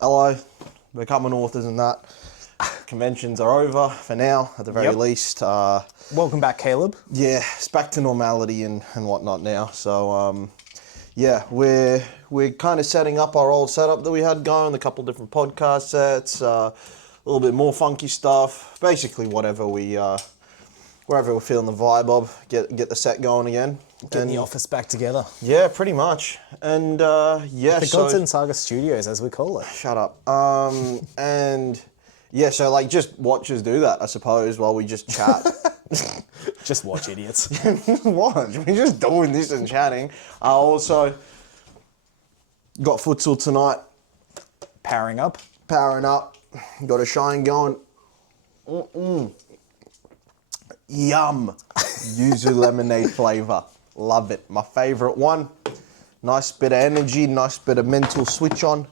hello, becoming authors and that. Conventions are over for now, at the very least. Welcome back, Caleb. Yeah, it's back to normality and whatnot now. So, yeah, we're kind of setting up our old setup that we had going, a couple different podcast sets, a little bit more funky stuff. Basically, wherever we're feeling the vibe of, get the set going again. Getting the office back together. Yeah, pretty much. And yeah, The Gods and Saga Studios, as we call it. Shut up. And yeah, so like just watch us do that, I suppose, while we just chat. Just watch, idiots. Watch. We're just doing this and chatting. I also got futsal tonight. Powering up. Got a shine going. Yum. Yuzu lemonade flavour. Love it. My favourite one. Nice bit of energy, nice bit of mental switch on.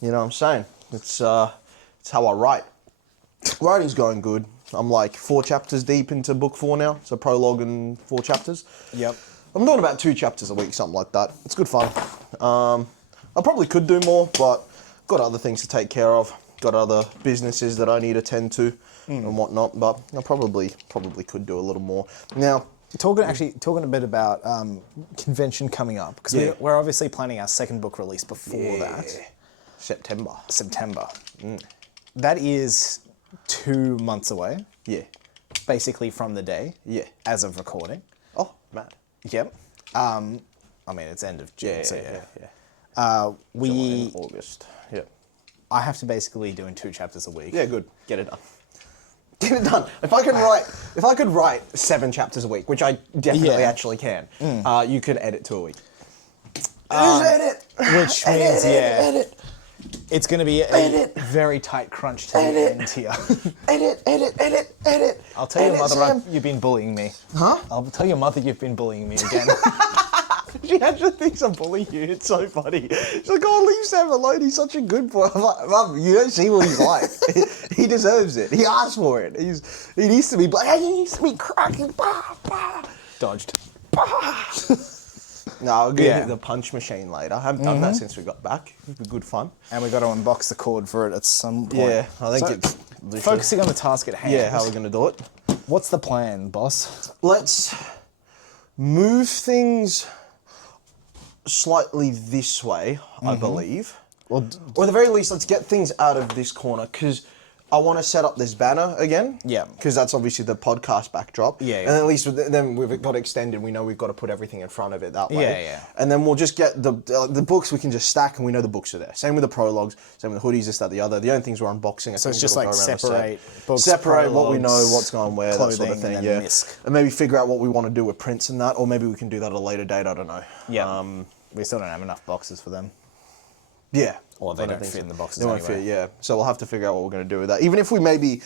You know what I'm saying? It's how I write. Writing's going good. I'm like 4 chapters deep into book 4 now. So prologue and 4 chapters. Yep. I'm doing about 2 chapters a week, something like that. It's good fun. I probably could do more, but got other things to take care of. Got other businesses that I need to tend to and whatnot. But I probably could do a little more. Now, talking a bit about convention coming up, because we're obviously planning our second book release before that. September. That is 2 months away. Yeah. Basically from the day. Yeah. As of recording. Oh, mad. Yep. I mean, it's end of June, yeah. We... August. Yeah. I have to basically doing 2 chapters a week. Yeah, good. Get it done. Get it done. If I could write 7 chapters a week, which I definitely actually can, you could edit 2 a week. Edit. Which means, edit. It's going to be a very tight crunch to the end here. Edit. I'll tell your mother you've been bullying me. Huh? I'll tell your mother you've been bullying me again. She actually thinks I'm bullying you. It's so funny. She's like, oh, leave Sam alone. He's such a good boy. I'm like, Mum, you don't see what he's like. He deserves it. He asked for it. He needs to be he needs to be cracking. Dodged. No, I'll get the punch machine later. I haven't done that since we got back. It'll be good fun. And we've got to unbox the cord for it at some point. Yeah, I think it's... literally... Focusing on the task at hand. Yeah, how we're going to do it. What's the plan, boss? Let's move things slightly this way, I believe. Well, or at the very least, let's get things out of this corner, because I want to set up this banner again. Yeah. Because that's obviously the podcast backdrop. Yeah. And at least then we've got extended. We know we've got to put everything in front of it that way. Yeah. And then we'll just get the books we can just stack, and we know the books are there. Same with the prologues, same with the hoodies, this, that, the other. The only things we're unboxing. So it's just like separate books, separate what we know, what's going where, that sort of thing. And yeah. misc. And maybe figure out what we want to do with prints and that, or maybe we can do that at a later date. I don't know. Yeah. We still don't have enough boxes for them. Yeah. Or they don't fit in the boxes They won't fit, yeah. So we'll have to figure out what we're going to do with that. Even if we maybe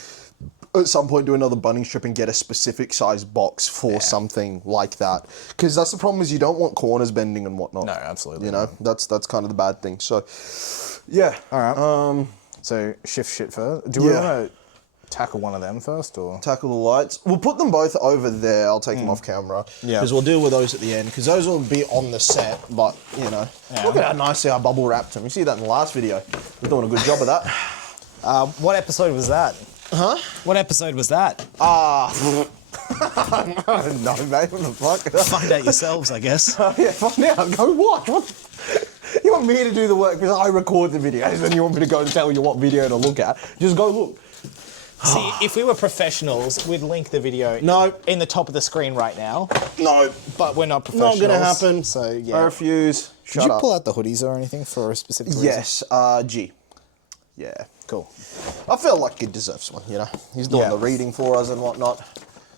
at some point do another bunny strip and get a specific size box for something like that. Because that's the problem, is you don't want corners bending and whatnot. No, absolutely. You know, that's kind of the bad thing. So, yeah. All right. So shift shit first. Do we want to tackle one of them first, or tackle the lights? We'll put them both over there. I'll take them off camera. Yeah. Because we'll deal with those at the end. Because those will be on the set. But you know, look at how nicely I bubble wrapped them. You see that in the last video. We're doing a good job of that. What episode was that? Huh? What episode was that? No, mate. What the fuck? Find out yourselves, I guess. Yeah, find out. Go watch. You want me to do the work because I record the videos, and you want me to go and tell you what video to look at? Just go look. See, if we were professionals, we'd link the video in the top of the screen right now. No. But we're not professionals. Not going to happen. So, yeah. I refuse. Did you pull out the hoodies or anything for a specific reason? Yes, G. Yeah. Cool. I feel like he deserves one, you know. He's doing the reading for us and whatnot.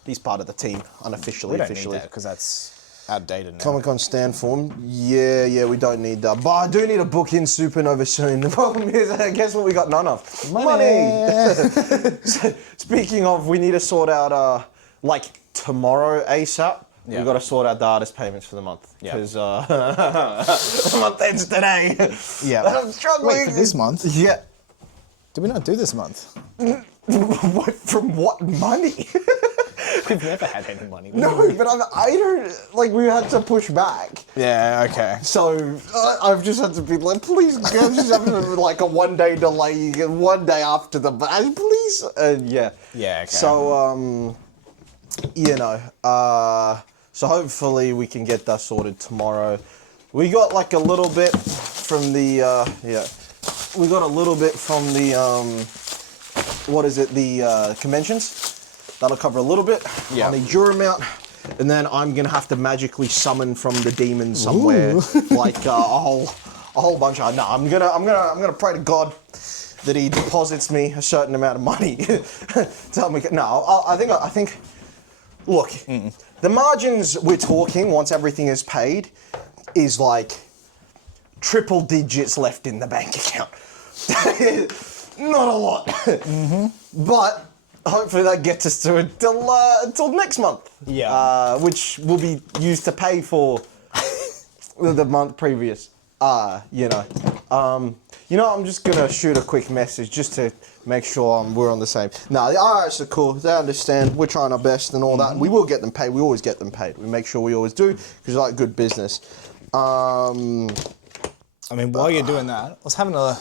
He's part of the team, unofficially. We don't need that, because that's outdated now. Comic-Con stand form. Yeah, we don't need that. But I do need a book in Supernova soon. The problem is, guess what we got none of? Money! So, speaking of, we need to sort out, like, tomorrow ASAP. Yeah. We've got to sort out the artist payments for the month. Because the month ends today. Yeah. I'm struggling. Wait, for this month? Yeah. Did we not do this month? What, from what money? We've never had any money. No, but I don't, like, we had to push back. Yeah, okay. So I've just had to be like, please, guys, just have like a 1 day delay. You get 1 day after the please. Yeah. Yeah, okay. So you know, so hopefully we can get that sorted tomorrow. We got like a little bit from the we got a little bit from the what is it, the conventions. That'll cover a little bit. Yeah. I need your amount. And then I'm gonna have to magically summon from the demons somewhere, like a whole bunch of. No, I'm gonna pray to God that He deposits me a certain amount of money. Tell me, no, I think. Look, the margins we're talking once everything is paid is like triple digits left in the bank account. Not a lot, but. Hopefully that gets us to until next month. Yeah. Which will be used to pay for the month previous. You know. I'm just gonna shoot a quick message just to make sure we're on the same. No, the RS are cool. They understand. We're trying our best and all that. We will get them paid. We always get them paid. We make sure we always do because we like good business. I mean, while you're doing that, I was having a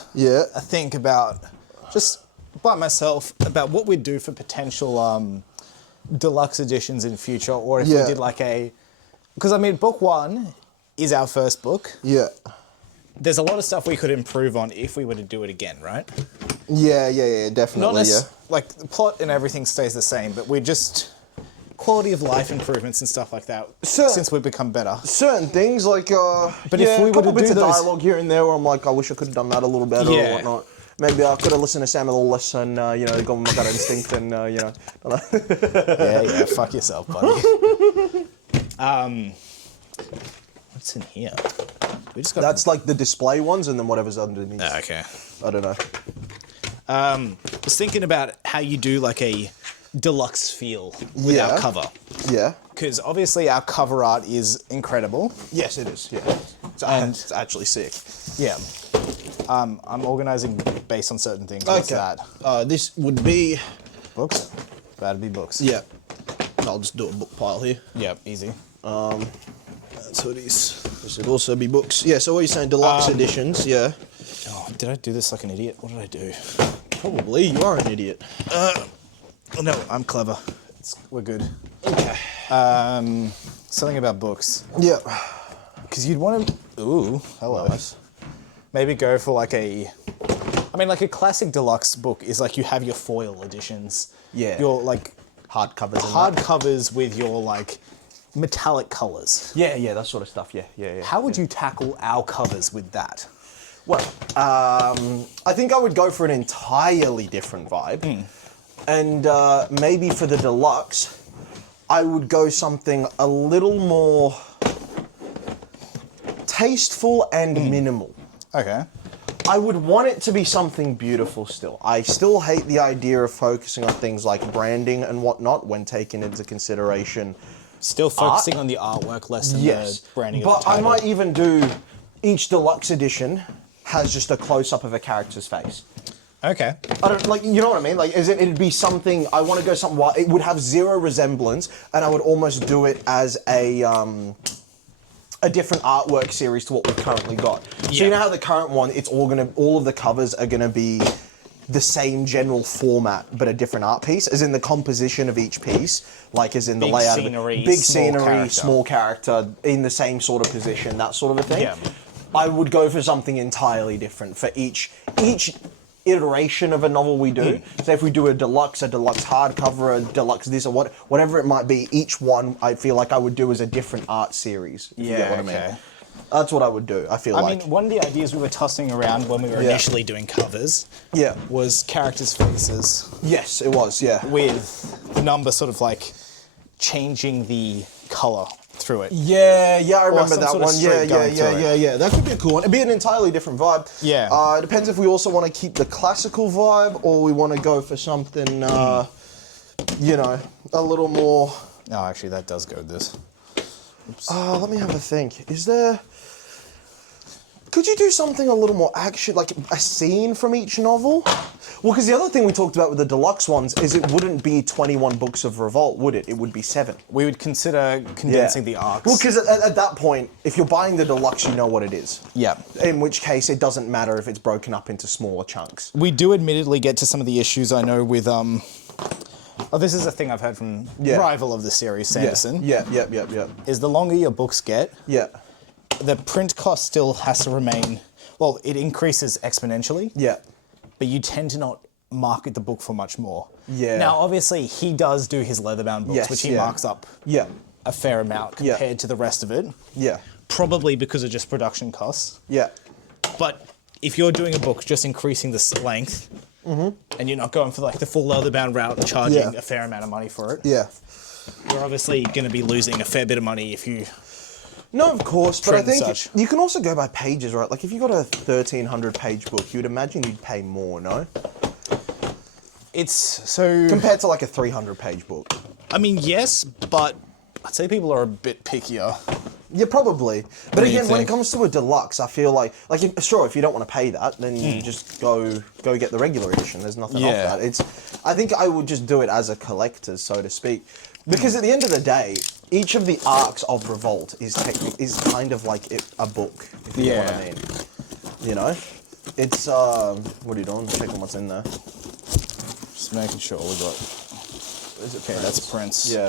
think about just. By myself about what we'd do for potential deluxe editions in future, or if we did like because I mean, book 1 is our first book. Yeah. There's a lot of stuff we could improve on if we were to do it again, right? Yeah, definitely. Like the plot and everything stays the same, but we just quality of life improvements and stuff like that since we've become better. Certain things like but if we were to bits do of those dialogue here and there where I'm like, I wish I could have done that a little better or whatnot. Maybe I could have listened to Samuel Lewis and, gone with my gut instinct and, yeah, fuck yourself, buddy. What's in here? We just got... That's like the display ones and then whatever's underneath. Okay. I don't know. I was thinking about how you do like a deluxe feel with our cover. Yeah. Because obviously our cover art is incredible. Yes, it is, yeah. It's actually sick. Yeah. I'm organising based on certain things. What's that? This would be... Books? That'd be books. Yeah. I'll just do a book pile here. Yep, easy. That's hoodies. This would also be books. Yeah, so what are you saying? Deluxe editions, yeah. Oh, did I do this like an idiot? What did I do? Probably. You are an idiot. No, I'm clever. We're good. Okay. Something about books. Yeah. Because you'd want to... Ooh, hello. Nice. Maybe go for like a classic deluxe book is like you have your foil editions. Yeah. Your like hardcovers with your like metallic colours. Yeah, that sort of stuff. Yeah. How would you tackle our covers with that? Well, I think I would go for an entirely different vibe. And maybe for the deluxe, I would go something a little more tasteful and minimal. Okay. I would want it to be something beautiful still. I still hate the idea of focusing on things like branding and whatnot when taken into consideration. Still focusing on the artwork less than the branding of the title. I might even do each deluxe edition has just a close-up of a character's face. Okay. I don't like, you know what I mean? Like, it'd be something, I want to go something, it would have zero resemblance, and I would almost do it as a different artwork series to what we've currently got. So you know how the current one, it's all of the covers are gonna be the same general format, but a different art piece, as in the composition of each piece, like as in the layout scenery, of it. Big small scenery, character. small character, in the same sort of position, that sort of a thing. Yeah. I would go for something entirely different for each iteration of a novel we do. So if we do a deluxe hardcover, a deluxe this or whatever it might be, each one I feel like I would do as a different art series. If you get what I mean. That's what I would do, I mean, one of the ideas we were tossing around when we were initially doing covers was characters' faces. Yes, it was, yeah. With the number sort of like changing the colour through it. Yeah, I remember that one. Yeah. That could be a cool one. It'd be an entirely different vibe. Yeah. It depends if we also want to keep the classical vibe or we want to go for something, a little more... No, actually, that does go with this. Let me have a think. Is there... Could you do something a little more action, like a scene from each novel? Well, because the other thing we talked about with the deluxe ones is it wouldn't be 21 books of Revolt, would it? It would be 7. We would consider condensing the arcs. Well, because at that point, if you're buying the deluxe, you know what it is. Yeah. In which case, it doesn't matter if it's broken up into smaller chunks. We do admittedly get to some of the issues I know with Oh, this is a thing I've heard from rival of the series, Sanderson. Yeah. Is the longer your books get, the print cost still has to remain. Well, it increases exponentially. Yeah. But you tend to not market the book for much more. Yeah. Now, obviously, he does do his leatherbound books, which he marks up a fair amount compared to the rest of it. Yeah. Probably because of just production costs. Yeah. But if you're doing a book just increasing the length, and you're not going for like the full leatherbound route and charging a fair amount of money for it, you're obviously going to be losing a fair bit of money if you. No, of course, but I think such. you can also go by pages, right? Like if you got a 1,300 page book, you would imagine you'd pay more, no? It's so compared to like a 300 page book. I mean, yes, but I'd say people are a bit pickier. Yeah, probably. But again, when it comes to a deluxe, I feel like if you don't want to pay that, then you just go get the regular edition. There's nothing off that. I think I would just do it as a collector, so to speak, because at the end of the day, each of the arcs of Revolt is kind of like a book, if you know what I mean. You know, it's what are you doing? Checking what's in there. Just making sure we got. Is it okay, that's Prince. Yeah.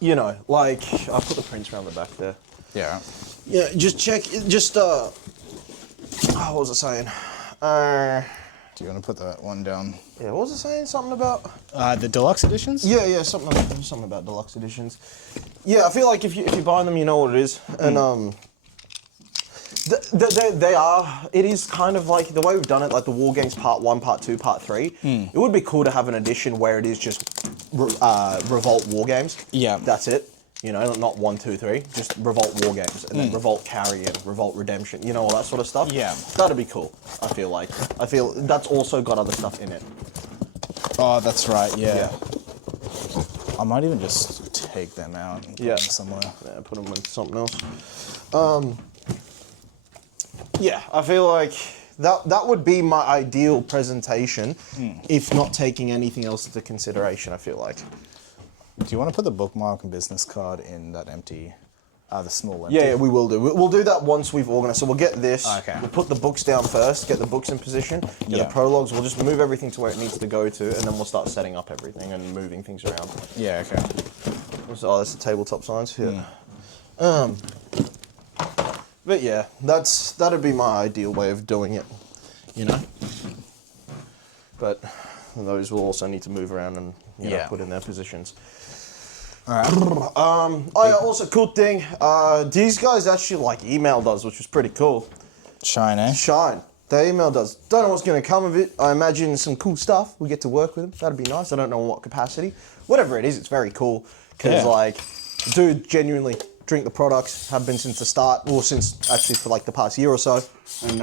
You know, like I put the prints around the back there. Yeah. Yeah, just check. Just what was I saying? Do you want to put that one down? Yeah, what was I saying? Something about the deluxe editions? Yeah, something about deluxe editions. Yeah, I feel like if you buy them, you know what it is, and they are. It is kind of like the way we've done it, like the War Games Part 1, Part 2, Part 3. It would be cool to have an edition where it is just Revolt War Games. Yeah, that's it. You know, not 1, 2, 3, just Revolt War Games, and then Revolt Carrion, Revolt Redemption, you know, all that sort of stuff. Yeah. That'd be cool, I feel like. I feel that's also got other stuff in it. Oh, that's right, yeah. I might even just take them out and put them somewhere. Yeah, put them in something else. Yeah, I feel like that would be my ideal presentation, if not taking anything else into consideration, I feel like. Do you want to put the bookmark and business card in that empty, the small empty? Yeah, we will do. We'll do that once we've organised. So we'll get this. Okay. We'll put the books down first, get the books in position, get the prologues. We'll just move everything to where it needs to go to, and then we'll start setting up everything and moving things around. Yeah, okay. Oh, that's the tabletop signs? Yeah. But yeah, that'd be my ideal way of doing it, you know? But those will also need to move around and you know, put in their positions. Alright. Also, cool thing, these guys actually like emailed us, which was pretty cool. Shine, eh? Shine. They emailed us. Don't know what's going to come of it. I imagine some cool stuff. We get to work with them. That'd be nice. I don't know in what capacity. Whatever it is, it's very cool. Because, like, dude, genuinely drink the products. Have been since the start. Or since, actually, for like the past year or so. And,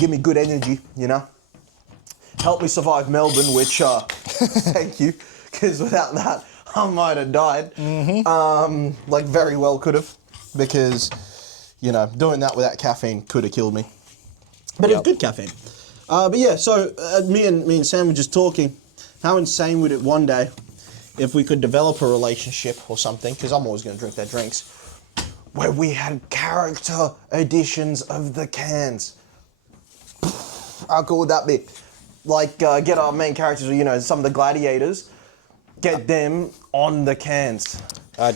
give me good energy, you know? Help me survive Melbourne, which, thank you. Because without that, I might have died. Like, very well could have. Because, you know, doing that without caffeine could have killed me. But it's good caffeine. But yeah, so me and Sam were just talking. How insane would it one day if we could develop a relationship or something, because I'm always going to drink their drinks, where we had character editions of the cans. How cool would that be? Like, get our main characters, you know, some of the gladiators, get them on the cans.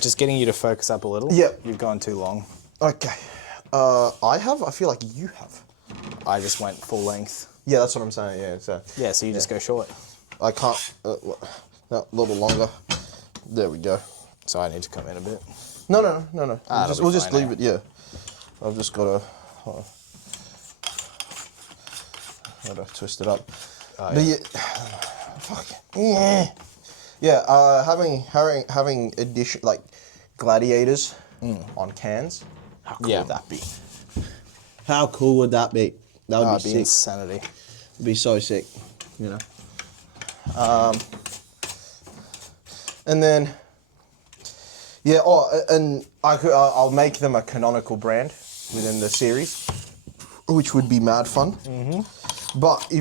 Just getting you to focus up a little. Yep. You've gone too long. Okay. I feel like you have. I just went full length. Yeah, that's what I'm saying, yeah. So you just go short. I can't, no, a little longer. There we go. So I need to come in a bit. No. We'll just leave now. it, yeah. I've just got to twist it up. But yeah, fuck. Yeah, having edition, like, gladiators on cans. How cool would that be? How could would that be? That would be sick. Insanity. It'd be so sick, you know. And then, Yeah. Oh, and I'll make them a canonical brand within the series, which would be mad fun. But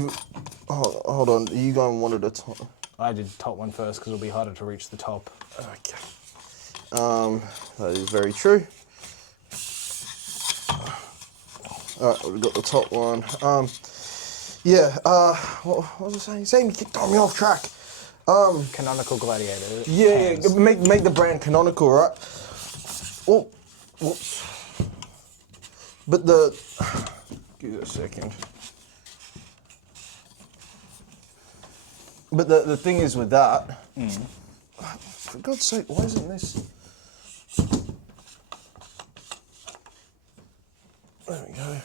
hold on, are you going one at a time? I did top one first because it'll be harder to reach the top. Okay. That is very true. Alright, we've got the top one. What was I saying? Sam, you keep throwing me off track. Canonical gladiator. Yeah, make the brand canonical, right? Oh, whoops. But give it a second. But the thing is with that, for God's sake, why isn't this? There we go.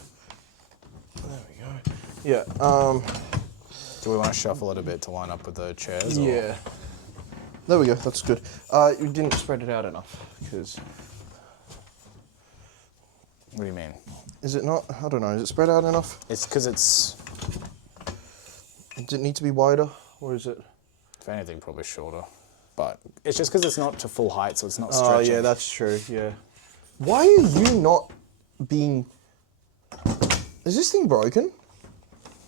Yeah. Do we want to shuffle it a bit to line up with the chairs? Yeah. There we go. That's good. You didn't spread it out enough because. What do you mean? Is it not? I don't know. Is it spread out enough? It's because it's. Does it need to be wider, or is it? If anything, probably shorter. But it's just because it's not to full height, so it's not stretching. Oh yeah, that's true. Yeah. Why are you not being? Is this thing broken?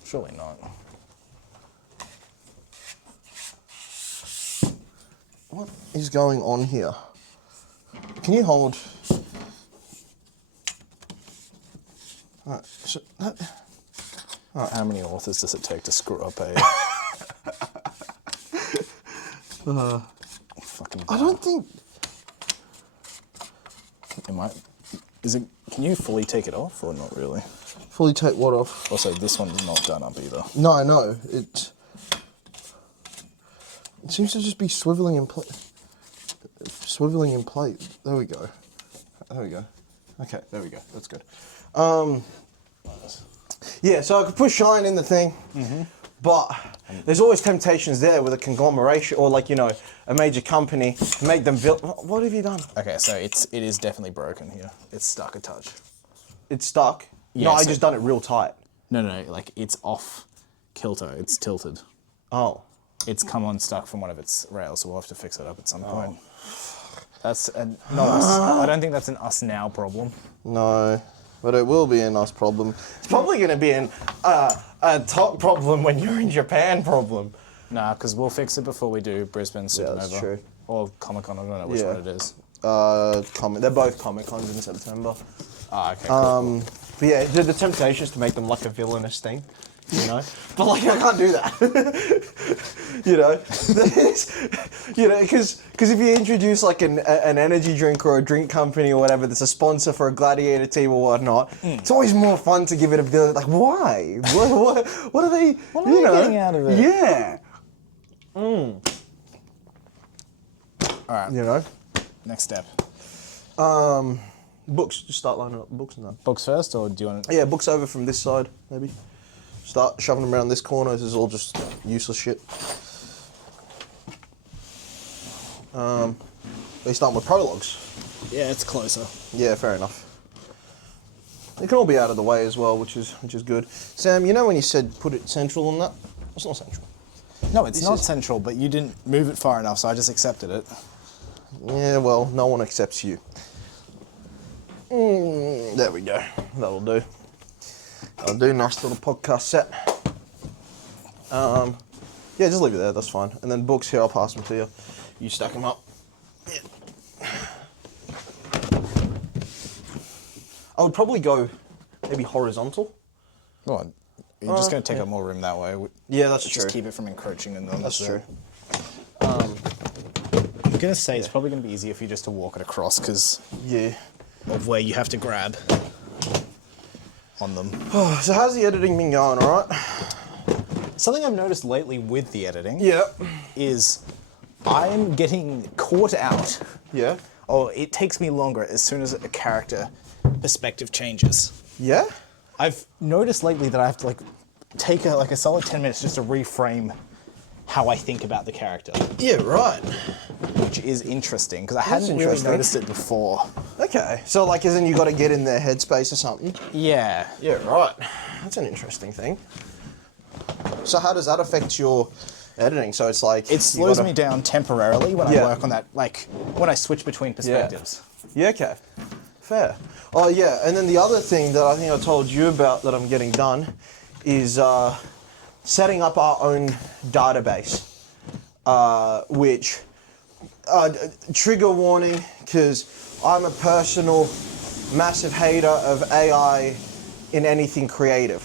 Surely not. What is going on here? Can you hold? Alright, so How many authors does it take to screw up a fucking? I don't think. It might. Is it? Can you fully take it off or not really? Fully take what off? Also, this one's not done up either. No, I know. It seems to just be swiveling in place. Swiveling in place. There we go. There we go. Okay, there we go. That's good. Yeah, so I could put shine in the thing, but there's always temptations there with a conglomeration or like, you know, a major company to make them What have you done? Okay, so it is definitely broken here. It's stuck a touch. It's stuck? Yeah, no, I so- just done it real tight. No, like it's off kilter. It's tilted. Oh. It's come unstuck from one of its rails, so we'll have to fix it up at some point. That's not us. I don't think that's an us now problem. No, but it will be an us problem. It's probably going to be a top problem when you're in Japan problem. Nah, because we'll fix it before we do Brisbane Supernova. Yeah, that's true. Or Comic Con, I don't know which one it is. They're both Comic Cons in September. Ah, okay, cool. But yeah, the temptation is to make them like a villainous thing, you know? But like, I can't do that. You know? You know, because if you introduce like an energy drink or a drink company or whatever that's a sponsor for a gladiator team or whatnot, it's always more fun to give it a villain. Like, why? What are they, What are they getting out of it? Yeah. All right, You know? next step. Books, just start lining up books and that. Books first, or do you want to... Yeah, books over from this side, maybe. Start shoving them around this corner. This is all just useless shit. They start with prologues. Yeah, it's closer. Yeah, fair enough. They can all be out of the way as well, which is good. Sam, you know when you said put it central on that? It's not central. No, it's not central, but you didn't move it far enough, so I just accepted it. Yeah, well, no one accepts you. There we go. That'll do. That'll do. Nice little podcast set. Yeah, just leave it there. That's fine. And then books here, I'll pass them to you. You stack them up. Yeah. I would probably go maybe horizontal. Well, you're just going to take up more room that way. Yeah, that's true. Just keep it from encroaching in them. That's true. I'm going to say it's probably going to be easier for you just to walk it across because Yeah. of where you have to grab on them. So how's the editing been going, all right? Something I've noticed lately with the editing Yeah. is I'm getting caught out. Yeah. Or it takes me longer as soon as a character perspective changes. Yeah? I've noticed lately that I have to like take a solid 10 minutes just to reframe how I think about the character, Yeah, right. which is interesting because I hadn't really interesting. noticed it before. Okay. So like, as in you got to get in their headspace or something? Yeah. Yeah, right. That's an interesting thing. So how does that affect your editing. So it's like It slows me down temporarily when I work on that, like when I switch between perspectives. Yeah, okay. Fair. Oh, yeah, and then the other thing that I think I told you about that I'm getting done is setting up our own database, which, trigger warning, because I'm a personal massive hater of AI in anything creative.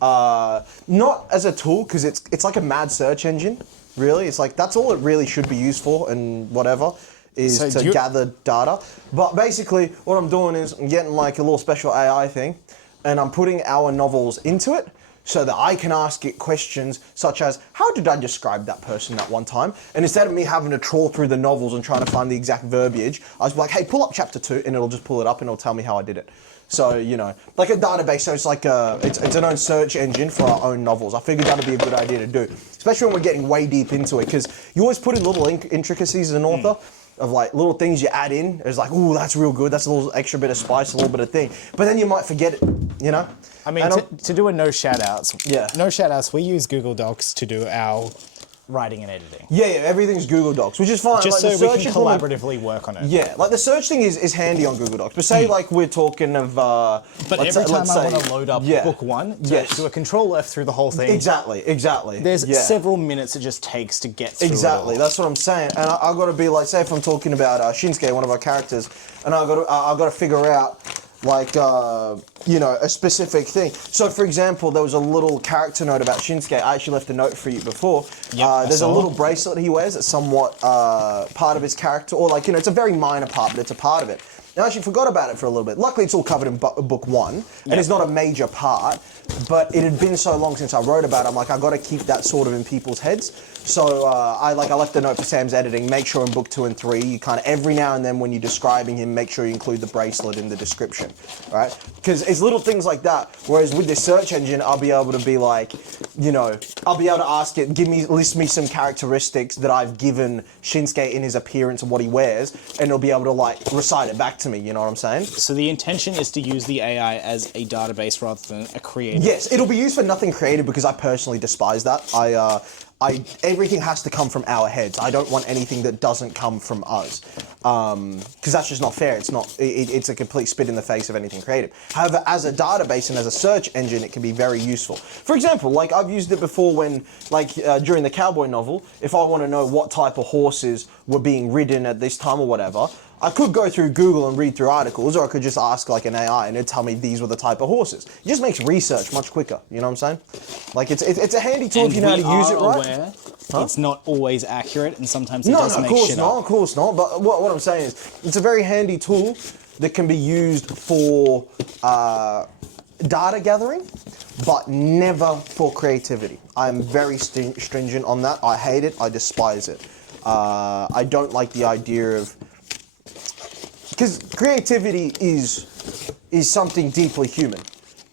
Not as a tool, because it's like a mad search engine, really. It's like, that's all it really should be used for, and whatever, is to gather data. But basically, what I'm doing is I'm getting like a little special AI thing, and I'm putting our novels into it, so that I can ask it questions such as, how did I describe that person that one time? And instead of me having to trawl through the novels and trying to find the exact verbiage, I was like, hey, pull up chapter 2, and it'll just pull it up and it'll tell me how I did it. So, you know, like a database, so it's like it's an own search engine for our own novels. I figured that'd be a good idea to do, especially when we're getting way deep into it, because you always put in little intricacies as an author, of like little things you add in. It's like, ooh, that's real good. That's a little extra bit of spice, a little bit of thing. But then you might forget it, you know? I mean, to do a no shout-outs. Yeah. No shout-outs, we use Google Docs to do our writing and editing. Yeah, everything's Google Docs, which is fine. Just like, so we can collaboratively work on it. Yeah, like the search thing is handy on Google Docs. But say like we're talking of... but every time I want to load up book one, do a control F through the whole thing. Exactly. There's several minutes it just takes to get through Exactly, it all. that's what I'm saying. And I've got to be like, say if I'm talking about Shinsuke, one of our characters, and I've got to figure out like, you know, a specific thing. So, for example, there was a little character note about Shinsuke. I actually left a note for you before. There's a little bracelet he wears that's somewhat part of his character, or like, you know, it's a very minor part, but it's a part of it. I actually forgot about it for a little bit. Luckily, it's all covered in book 1, and it's not a major part, but it had been so long since I wrote about it, I'm like, I got to keep that sort of in people's heads. So I left a note for Sam's editing, make sure in book 2 and 3, you kind of every now and then when you're describing him, make sure you include the bracelet in the description, right? Because it's little things like that, whereas with this search engine, I'll be able to be like, you know, I'll be able to ask it, list me some characteristics that I've given Shinsuke in his appearance and what he wears, and it'll be able to like recite it back to me, you know what I'm saying? So the intention is to use the AI as a database rather than a creative. Yes, it'll be used for nothing creative because I personally despise that. Everything has to come from our heads. I don't want anything that doesn't come from us, because that's just not fair. It's a complete spit in the face of anything creative. However, as a database and as a search engine, it can be very useful. For example, like I've used it before when, like during the cowboy novel, if I want to know what type of horses were being ridden at this time or whatever, I could go through Google and read through articles, or I could just ask like an AI and it'd tell me these were the type of horses. It just makes research much quicker, you know what I'm saying? Like it's a handy tool if you know how to use it right. It's not always accurate, and sometimes it does make shit up. No, of course not. But what I'm saying is, it's a very handy tool that can be used for data gathering, but never for creativity. I'm very stringent on that. I hate it. I despise it. I don't like the idea of... Because creativity is something deeply human.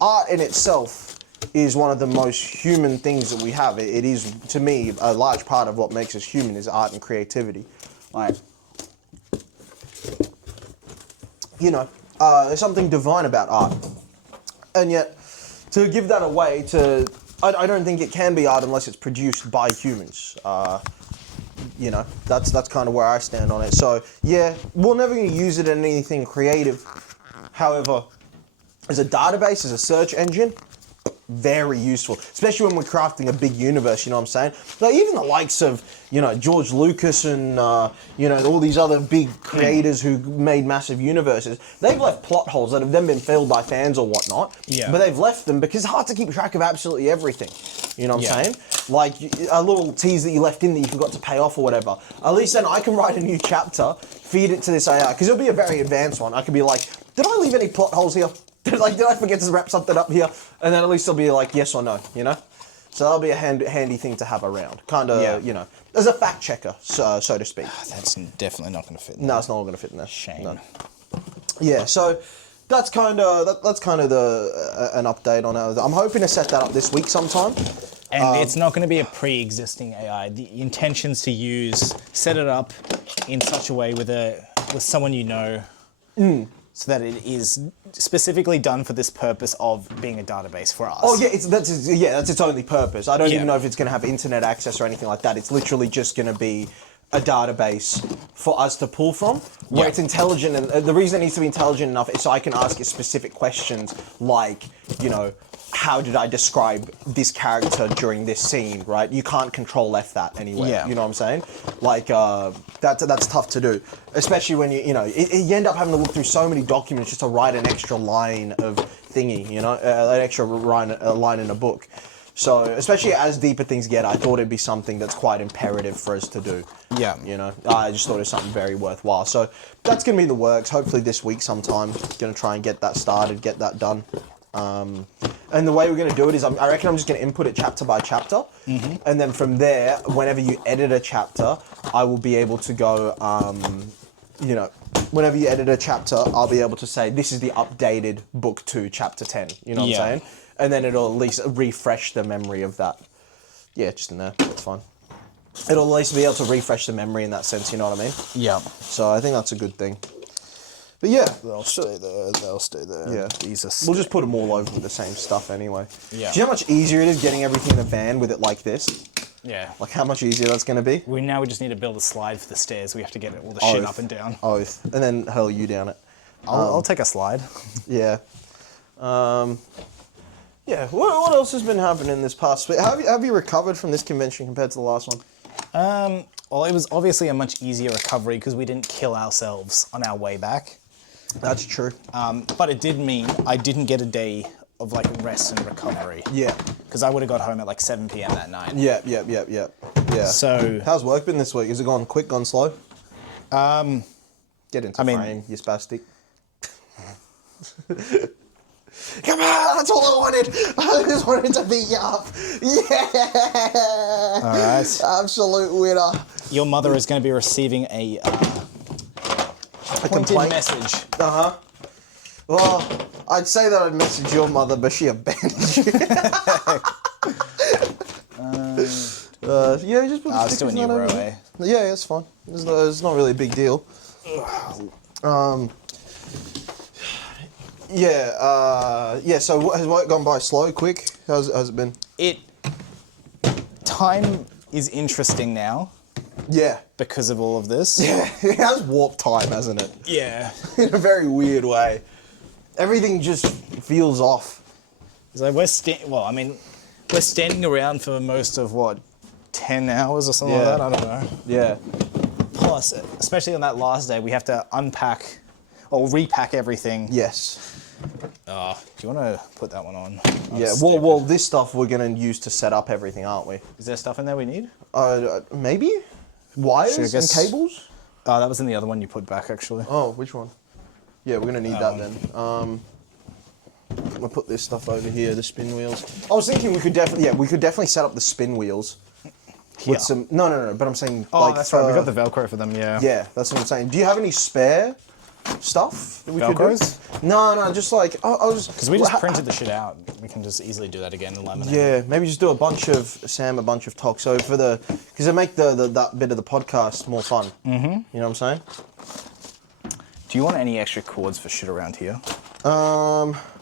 Art in itself is one of the most human things that we have. It is, to me, a large part of what makes us human is art and creativity. Like, you know, there's something divine about art. And yet, to give that away I don't think it can be art unless it's produced by humans. You know, that's kind of where I stand on it. So, yeah, we're never going to use it in anything creative. However, as a database, as a search engine, very useful, especially when we're crafting a big universe, you know what I'm saying? Like even the likes of, you know, George Lucas and, you know, all these other big creators who made massive universes, they've left plot holes that have then been filled by fans or whatnot, but they've left them because it's hard to keep track of absolutely everything, you know what I'm saying? Like a little tease that you left in that you forgot to pay off or whatever. At least then I can write a new chapter, feed it to this AI, because it'll be a very advanced one. I could be like, did I leave any plot holes here? Did I forget to wrap something up here? And then at least it'll be like yes or no, you know? So that'll be a handy thing to have around. Kind of, you know, as a fact checker, so to speak. That's definitely not going to fit in there. No, it's not all going to fit in there. Shame. No. Yeah, so that's kind of an update on our... I'm hoping to set that up this week sometime. And it's not going to be a pre-existing AI. The intention's to set it up in such a way with someone you know, so that it is specifically done for this purpose of being a database for us. Oh yeah, that's its only purpose. I don't even know if it's going to have internet access or anything like that. It's literally just going to be a database for us to pull from, where it's intelligent, and the reason it needs to be intelligent enough is so I can ask it specific questions like, you know, how did I describe this character during this scene, right? You can't control F that anywhere. Yeah. You know what I'm saying? Like, that's tough to do, especially when you end up having to look through so many documents just to write an extra line of thingy, you know, an extra line in a book. So, especially as deeper things get, I thought it'd be something that's quite imperative for us to do. Yeah. You know, I just thought it was something very worthwhile. So, that's going to be in the works. Hopefully this week sometime. Going to try and get that started, get that done. And the way we're going to do it is, I reckon I'm just going to input it chapter by chapter. And then from there, whenever you edit a chapter, I will be able to go, you know, whenever you edit a chapter, I'll be able to say, this is the updated book 2, chapter 10. You know what I'm saying? And then it'll at least refresh the memory of that. Yeah, just in there. That's fine. It'll at least be able to refresh the memory in that sense, you know what I mean? Yeah. So I think that's a good thing. But yeah. They'll stay there, they'll stay there. Yeah. Jesus. We'll just put them all over with the same stuff anyway. Yeah. Do you know how much easier it is getting everything in the van with it like this? Yeah. Like how much easier that's going to be? We just need to build a slide for the stairs. We have to get all the shit up and down. Oath. And then hurl you down it. I'll take a slide. Yeah. Yeah. What else has been happening this past week? Have you recovered from this convention compared to the last one? Well, it was obviously a much easier recovery because we didn't kill ourselves on our way back. That's true. But it did mean I didn't get a day of like rest and recovery. Yeah. Because I would have got home at like 7 p.m. that night. Yeah. So how's work been this week? Has it gone quick, gone slow? Get into frame, you spastic. Come on, that's all I wanted. I just wanted to beat you up. Yeah. All right. Absolute winner. Your mother is going to be receiving a pointed complaint message. Well, I'd say that I'd message your mother, but she abandoned you. Yeah, just put the I'll just do a new row, eh? Yeah, it's fine. It's not really a big deal. So has work gone by slow, quick? How's it been? Time is interesting now. Yeah. Because of all of this. Yeah, it has warped time, hasn't it? Yeah. In a very weird way. Everything just feels off. It's like we're standing around for most of 10 hours or something like that? I don't know. Yeah. Plus, especially on that last day, we have to unpack or repack everything. Yes. Do you want to put that one on? Yeah, well, this stuff we're going to use to set up everything, aren't we? Is there stuff in there we need? Maybe? Wires and cables? Oh, that was in the other one you put back, actually. Oh, which one? Yeah, we're going to need that then. I'm going to put this stuff over here, the spin wheels. I was thinking we could definitely set up the spin wheels. With some... No, but I'm saying... Oh, that's right, we got the Velcro for them, yeah. Yeah, that's what I'm saying. Do you have any spare stuff that we Velcros? could do? No, just like... Because we just printed the shit out. We can just easily do that again and laminate. Yeah, maybe just do a bunch of talk. So for because it make that bit of the podcast more fun. Mm-hmm. You know what I'm saying? Do you want any extra cords for shit around here?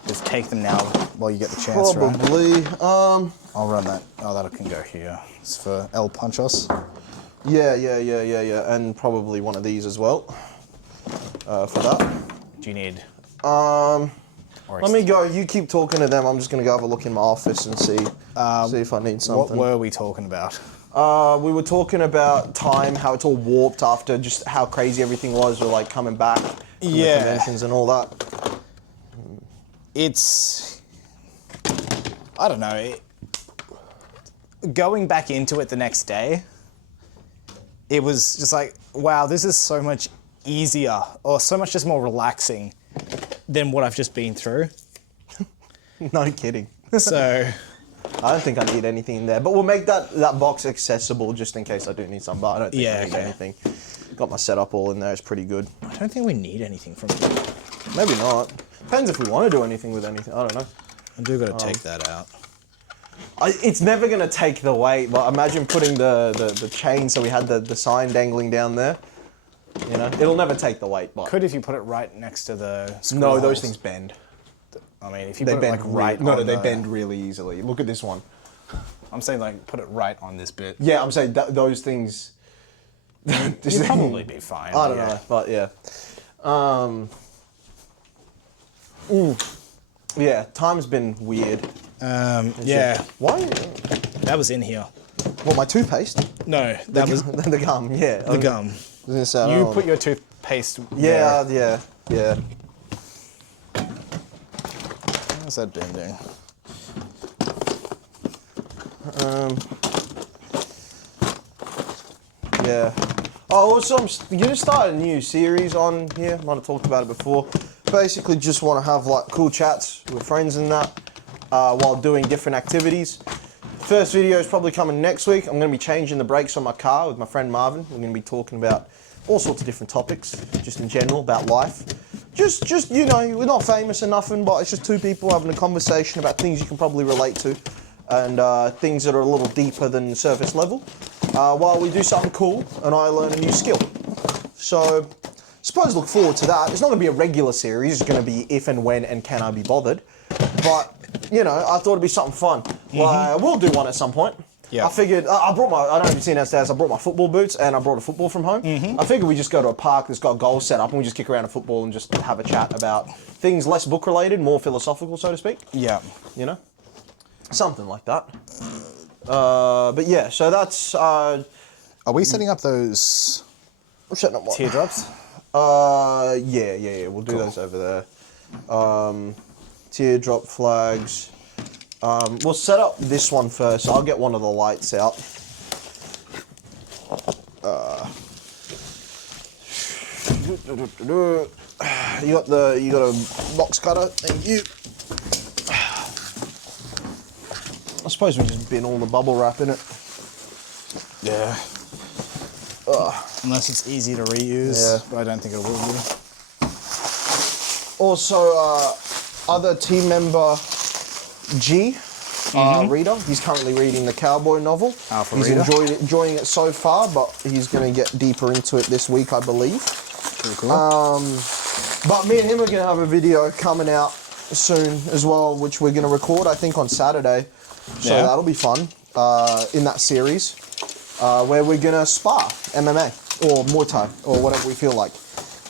Just take them now while you get the chance, probably. Right? I'll run that. Oh, that can go here. It's for El Punchos. Yeah, and probably one of these as well. For that. Do you need? Let me go. You keep talking to them. I'm just gonna go have a look in my office and see if I need something. What were we talking about? We were talking about time, how it's all warped after just how crazy everything was. We're like coming back from the conventions and all that. It's, I don't know, going back into it the next day, it was just like, wow, this is so much easier or so much just more relaxing than what I've just been through. No kidding. So... I don't think I need anything in there, but we'll make that box accessible just in case I do need some, but I don't think I need anything. Got my setup all in there, it's pretty good. I don't think we need anything from here. Maybe not. Depends if we want to do anything with anything, I don't know. I do got to take that out. It's never going to take the weight, but imagine putting the chain so we had the sign dangling down there. You know, it'll never take the weight, but Could if you put it right next to the screw no, those holes. things bend. I mean, if you They put it bend like right No, on they the- bend really easily. Look at this one. I'm saying like put it right on this bit. Yeah, I'm saying those things. You'd probably be fine. I don't know, but yeah. Yeah, time's been weird. Yeah, Why? that was in here. What, my toothpaste? No, that was the gum, yeah. the gum. I was gonna say, I You don't put know. your toothpaste Yeah, there. yeah. How's that bending? Yeah. Oh, also, I'm gonna start a new series on here. Might have talked about it before. Basically, just want to have like cool chats with friends and that while doing different activities. First video is probably coming next week. I'm gonna be changing the brakes on my car with my friend Marvin. We're gonna be talking about all sorts of different topics, just in general about life. Just you know, we're not famous or nothing, but it's just two people having a conversation about things you can probably relate to, and things that are a little deeper than surface level. While we do something cool and I learn a new skill. So, suppose look forward to that. It's not going to be a regular series. It's going to be if and when and can I be bothered. But, you know, I thought it'd be something fun. Well, we'll do one at some point. Yeah. I figured, I don't know if you've seen downstairs, I brought my football boots and I brought a football from home. I figured we just go to a park that's got goals set up and we just kick around a football and just have a chat about things less book related, more philosophical, so to speak. Yeah. You know? Something like that. But yeah, so that's... Are we setting up those I'm setting up what? teardrops? Yeah. We'll do those over there. Teardrop flags. We'll set up this one first. I'll get one of the lights out. You got a box cutter. Thank you. I suppose we just bin all the bubble wrap in it. Yeah. Unless it's easy to reuse, Yeah. but I don't think it will be. Also, other team member G, reader. He's currently reading the cowboy novel. Alpha He's reader. enjoying it so far, but he's going to get deeper into it this week, I believe. Pretty cool. But me and him are going to have a video coming out soon as well, which we're going to record, I think, on Saturday. So Yeah. that'll be fun in that series, where we're going to spar MMA or Muay Thai or whatever we feel like.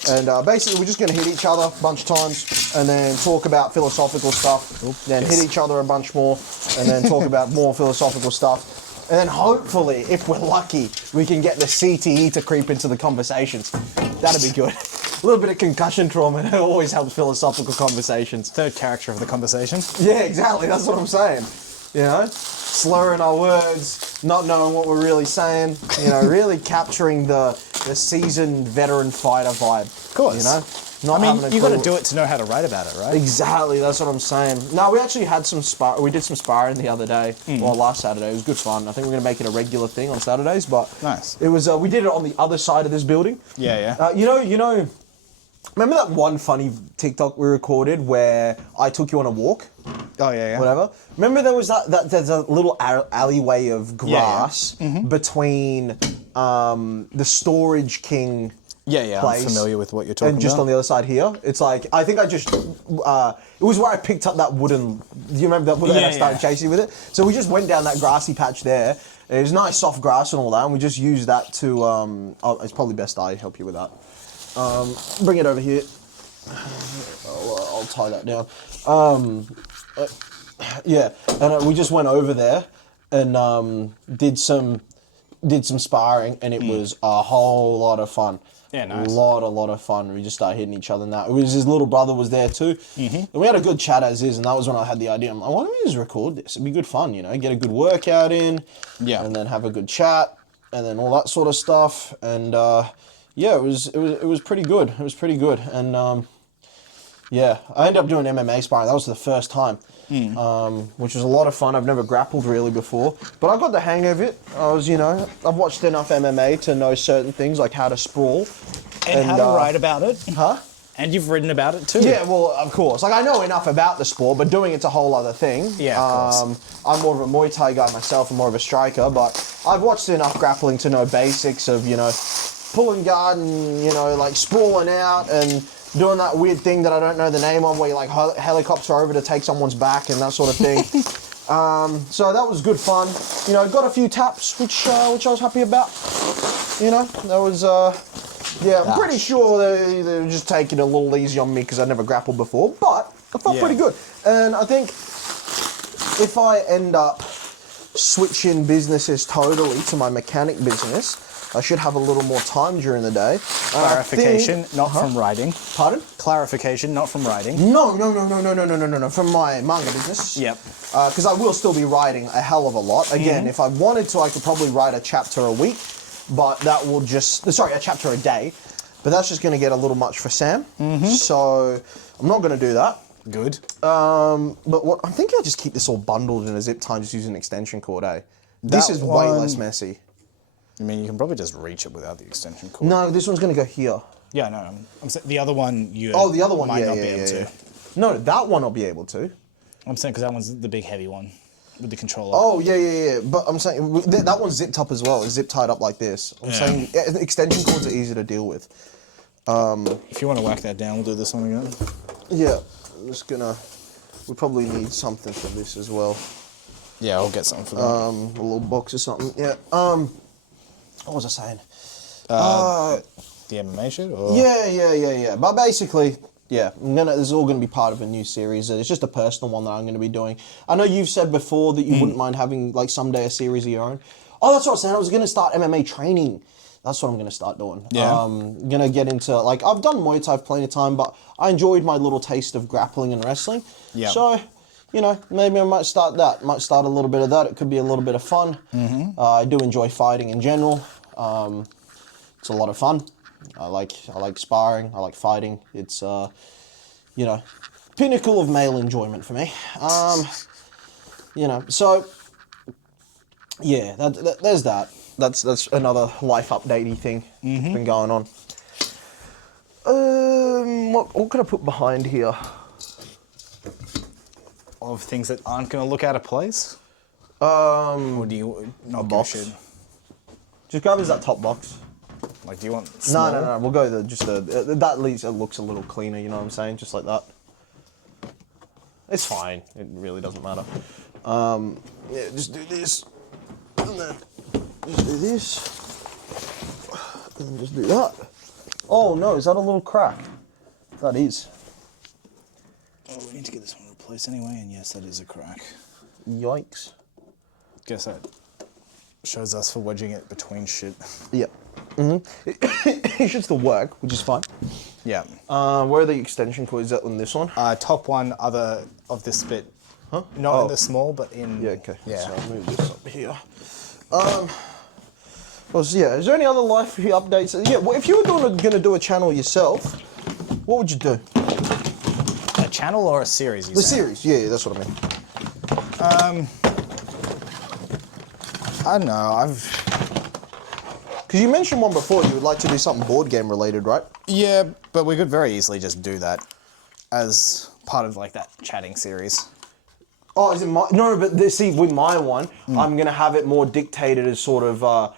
And basically, we're just going to hit each other a bunch of times and then talk about philosophical stuff. Then hit each other a bunch more and then talk about more philosophical stuff. And then hopefully, if we're lucky, we can get the CTE to creep into the conversations. That'd be good. A little bit of concussion trauma, it always helps philosophical conversations. Third character of the conversation. Yeah, exactly, that's what I'm saying. You know? Slurring our words, not knowing what we're really saying, you know, really capturing the seasoned veteran fighter vibe. Of course. You know? Not I having mean, a you got to clue- do it to know how to write about it, right? Exactly, that's what I'm saying. No, we actually had some we did some sparring the other day, well, last Saturday. It was good fun. I think we're going to make it a regular thing on Saturdays, but Nice. it was, we did it on the other side of this building. Yeah. You know, remember that one funny TikTok we recorded where I took you on a walk? Oh, yeah. Whatever. Remember there was there's a little alleyway of grass between the Storage King Yeah, place I'm familiar with what you're talking and just about. on the other side here. It's like, I think I just, it was where I picked up that wooden, do you remember that wooden and I started chasing with it? So we just went down that grassy patch there. It was nice soft grass and all that, and we just used that to, it's probably best I help you with that. Bring it over here. I'll tie that down. Yeah, and we just went over there and did some sparring, and it was a whole lot of fun. Yeah, nice. A lot of fun. We just started hitting each other and that. It was his little brother was there too. And we had a good chat as is, and that was when I had the idea. I'm like, why don't we just record this? It'd be good fun, you know, get a good workout in, and then have a good chat, and then all that sort of stuff. And yeah, it was pretty good. It was pretty good. And yeah, I ended up doing MMA sparring. That was the first time, which was a lot of fun. I've never grappled really before, but I got the hang of it. I've watched enough MMA to know certain things like how to sprawl. And how to write about it. Huh? And you've written about it too. Yeah, well, of course. Like, I know enough about the sport, but doing it's a whole other thing. Yeah, of course. I'm more of a Muay Thai guy myself and more of a striker, but I've watched enough grappling to know basics of, you know, pulling guard and, you know, like sprawling out and doing that weird thing that I don't know the name of, where you like helicopter over to take someone's back and that sort of thing. So that was good fun. You know, got a few taps, which I was happy about. You know, that was, yeah, I'm pretty sure they were just taking it a little easy on me because I never grappled before, but I felt pretty good. And I think if I end up switching businesses totally to my mechanic business, I should have a little more time during the day. Clarification, not from writing. Pardon? Clarification, not from writing. No, from my manga business. Yep. Because I will still be writing a hell of a lot. Again, if I wanted to, I could probably write a chapter a week, but that will just, sorry, a chapter a day, but that's just going to get a little much for Sam. So I'm not going to do that. Good. But what I'm thinking, I'll just keep this all bundled in a zip tie, just using an extension cord, eh? This is way less messy. I mean, you can probably just reach it without the extension cord. No, this one's going to go here. Yeah, no, I'm saying the other one you the other one, might yeah, not yeah, be able to. No, that one I'll be able to. I'm saying because that one's the big heavy one with the controller. Oh, yeah. But I'm saying, that one's zipped up as well. It's zip tied up like this. I'm saying extension cords are easy to deal with. If you want to whack that down, we'll do this one again. Yeah, I'm just gonna, we probably need something for this as well. Yeah, I'll get something for that. A little box or something, yeah. What was I saying? The MMA shit? Or? Yeah. But basically, yeah, this is all going to be part of a new series. It's just a personal one that I'm going to be doing. I know you've said before that you wouldn't mind having, like, someday a series of your own. Oh, that's what I was saying. I was going to start MMA training. That's what I'm going to start doing. Yeah. Going to get into, like, I've done Muay Thai plenty of time, but I enjoyed my little taste of grappling and wrestling. Yeah. So, you know, maybe I might start that. Might start a little bit of that. It could be a little bit of fun. I do enjoy fighting in general. It's a lot of fun. I like sparring. I like fighting. It's you know, pinnacle of male enjoyment for me. You know, so yeah, there's that. That's another life updatey thing that's been going on. What could I put behind here? Of things that aren't going to look out of place? Or do you not give box. a shit? Just grab us that top box. Like, do you want small? No. We'll go that at least it looks a little cleaner. You know what I'm saying? Just like that. It's fine. It really doesn't matter. Yeah, just do this, and then just do this, and then just do that. Oh no, is that a little crack? That is. Oh, we need to get this one replaced anyway, and yes, that is a crack. Yikes. Guess that shows us for wedging it between shit. Yep. It should still work, which is fine. Yeah. Where are the extension cords? Is that on this one? Top one, other of this bit. Huh? Not in the small, but in... Yeah, okay. Yeah. So I'll move this up here. Well, so yeah, is there any other life updates? Yeah, well, if you were going to do a channel yourself, what would you do? A channel or a series, you The saying? series, yeah, that's what I mean. I don't know, Because you mentioned one before, you would like to do something board game related, right? Yeah, but we could very easily just do that as part of, like, that chatting series. Oh, is it my... No, but see, with my one, I'm going to have it more dictated as sort of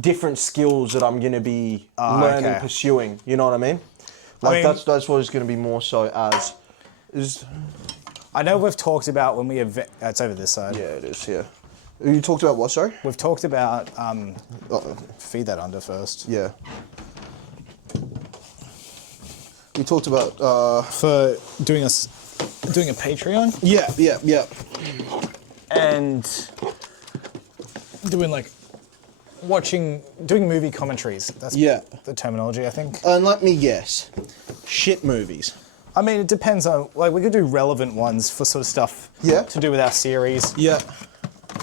different skills that I'm going to be learning, pursuing. You know what I mean? Like, that's what it's going to be more so as... I know we've talked about when we... It's over this side. Yeah, it is, yeah. You talked about what, sorry? We've talked about... feed that under first. Yeah. We talked about... For doing a Patreon? Yeah. And doing, like... Doing movie commentaries. That's the terminology, I think. And let me guess. Shit movies. I mean, it depends on... Like, we could do relevant ones for sort of stuff to do with our series. Yeah.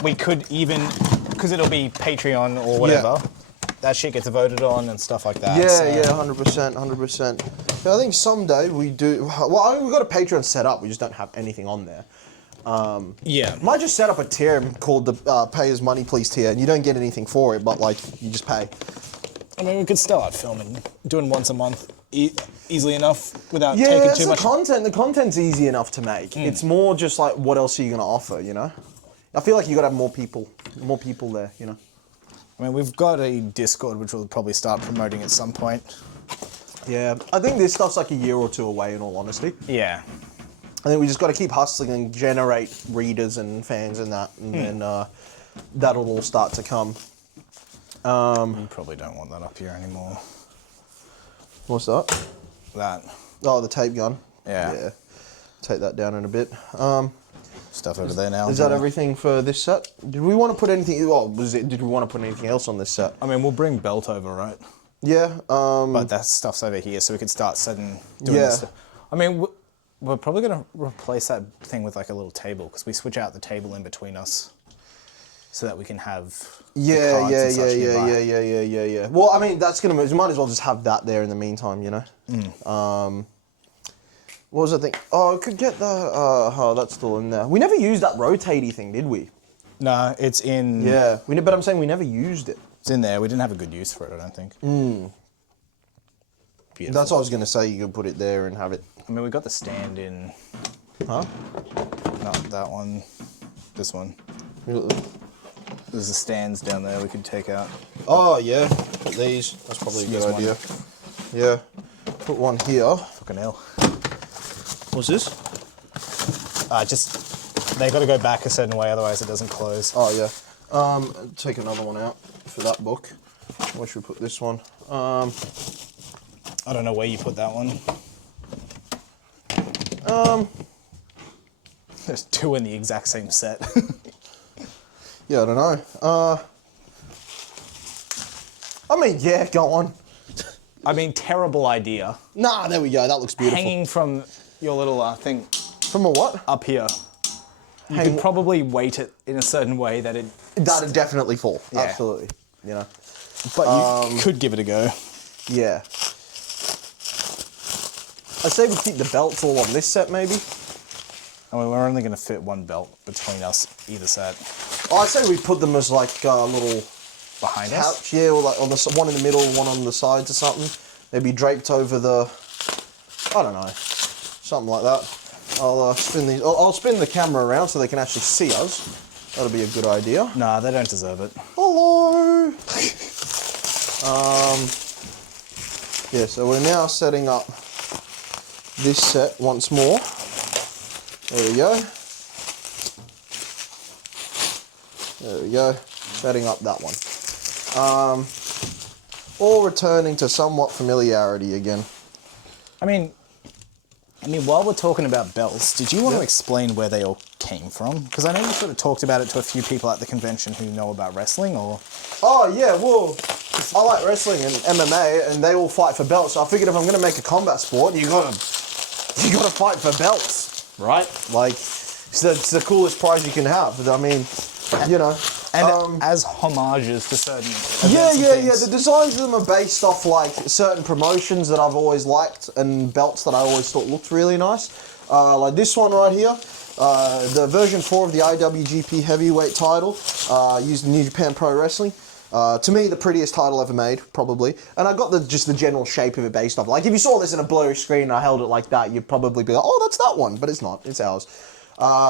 We could even... Because it'll be Patreon or whatever. Yeah. That shit gets voted on and stuff like that. Yeah, 100%. I think someday we do... Well, we've got a Patreon set up. We just don't have anything on there. Might just set up a tier called the Pay Us Money Please tier, and you don't get anything for it, but, like, you just pay. I mean, we could start filming, doing once a month easily enough without taking too much... Yeah, that's the content. The content's easy enough to make. It's more just, like, what else are you going to offer, you know? I feel like you got to have more people there, you know? I mean, we've got a Discord, which we'll probably start promoting at some point. Yeah, I think this stuff's like a year or two away, in all honesty. Yeah. I think we just got to keep hustling and generate readers and fans and that, and then that'll all start to come. You probably don't want that up here anymore. What's that? That. Oh, the tape gun. Yeah. Yeah. Take that down in a bit. Stuff over there now. Is that everything for this set? Did we want to put anything? Well, did we want to put anything else on this set? I mean, we'll bring Belt over, right? Yeah. But that stuff's over here, so we could start doing this stuff. I mean, we're probably going to replace that thing with like a little table, because we switch out the table in between us, so that we can have. Yeah. Yeah. Well, I mean, that's gonna. You might as well just have that there in the meantime, you know. What was I think? Oh, I could get the. Oh, that's still in there. We never used that rotatey thing, did we? No, it's in. Yeah, but I'm saying we never used it. It's in there. We didn't have a good use for it, I don't think. Beautiful. That's what I was gonna say. You could put it there and have it. I mean, we got the stand in. Huh? Not that one. This one. There's the stands down there we could take out. Oh yeah, put these. That's probably a good idea. Yeah, put one here. Fucking hell. What's this? Just they got to go back a certain way, otherwise it doesn't close. Oh yeah. Take another one out for that book. Where should we put this one? I don't know where you put that one. There's two in the exact same set. Yeah, I don't know. I mean, yeah, go on. I mean, terrible idea. Nah, there we go. That looks beautiful. Hanging from your little thing. From a what? Up here. You could probably weight it in a certain way that it... That'd definitely fall. Yeah. Absolutely. You know. But you could give it a go. Yeah. I'd say we keep the belts all on this set, maybe. I mean, we're only going to fit one belt between us, either set. Oh, I'd say we put them as like a little behind us. couch, yeah, or like on the one in the middle, one on the sides or something. They'd be draped over the, I don't know, something like that. I'll spin these. I'll spin the camera around so they can actually see us. That'll be a good idea. Nah, they don't deserve it. Hello. Yeah, so we're now setting up this set once more. There we go. There we go. Setting up that one. All returning to somewhat familiarity again. I mean, while we're talking about belts, did you want to explain where they all came from? Because I know you sort of talked about it to a few people at the convention who know about wrestling, or... Oh, yeah, well, I like wrestling and MMA, and they all fight for belts, so I figured if I'm going to make a combat sport, you gotta fight for belts, right? Like, it's the coolest prize you can have. I mean, you know... And as homages to certain events yeah. The designs of them are based off like certain promotions that I've always liked and belts that I always thought looked really nice. Like this one right here, the version 4 of the IWGP Heavyweight title, used in New Japan Pro Wrestling. To me, the prettiest title ever made, probably. And I got just the general shape of it based off. Like if you saw this in a blurry screen and I held it like that, you'd probably be like, oh, that's that one, but it's not. It's ours.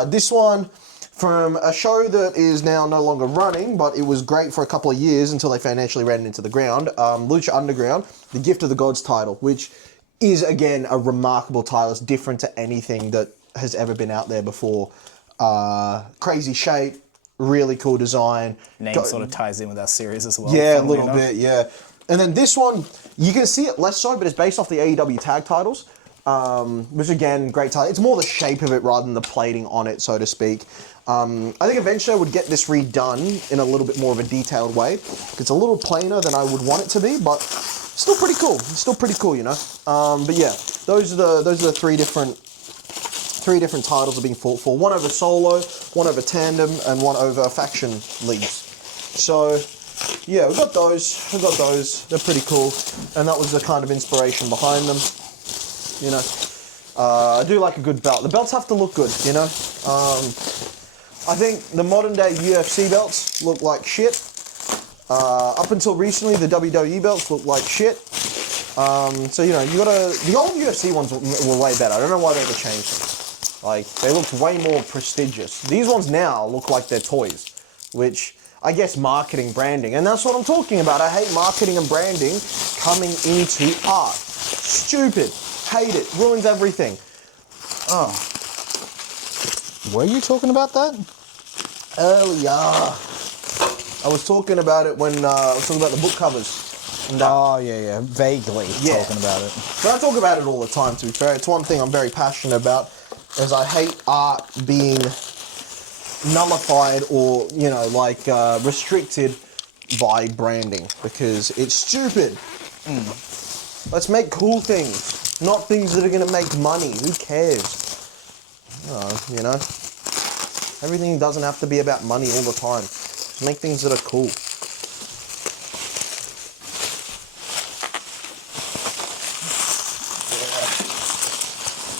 This one. From a show that is now no longer running, but it was great for a couple of years until they financially ran it into the ground. Lucha Underground, the Gift of the Gods title, which is, again, a remarkable title. It's different to anything that has ever been out there before. Crazy shape, really cool design. Name sort of ties in with our series as well. Yeah, a little bit, yeah. And then this one, you can see it less so, but it's based off the AEW tag titles. Which again, great title. It's more the shape of it rather than the plating on it, so to speak. I think eventually I would get this redone in a little bit more of a detailed way. It's a little plainer than I would want it to be, but still pretty cool. It's still pretty cool, you know. But yeah, those are the three different titles are being fought for. One over solo, one over tandem, and one over faction leagues. So yeah, we got those. They're pretty cool, and that was the kind of inspiration behind them. You know, I do like a good belt. The belts have to look good, you know. I think the modern day UFC belts look like shit. Up until recently, the WWE belts look like shit. So, you know, the old UFC ones were way better. I don't know why they ever changed them. Like, they looked way more prestigious. These ones now look like they're toys, which I guess, marketing, branding. And that's what I'm talking about. I hate marketing and branding coming into art. Stupid. Hate it. Ruins everything. Oh. Were you talking about that? Earlier. I was talking about it when I was talking about the book covers. Oh, yeah. Vaguely talking about it. But I talk about it all the time, to be fair. It's one thing I'm very passionate about, is I hate art being nullified or, restricted by branding, because it's stupid. Let's make cool things, not things that are going to make money. Who cares? Everything doesn't have to be about money all the time. Just make things that are cool.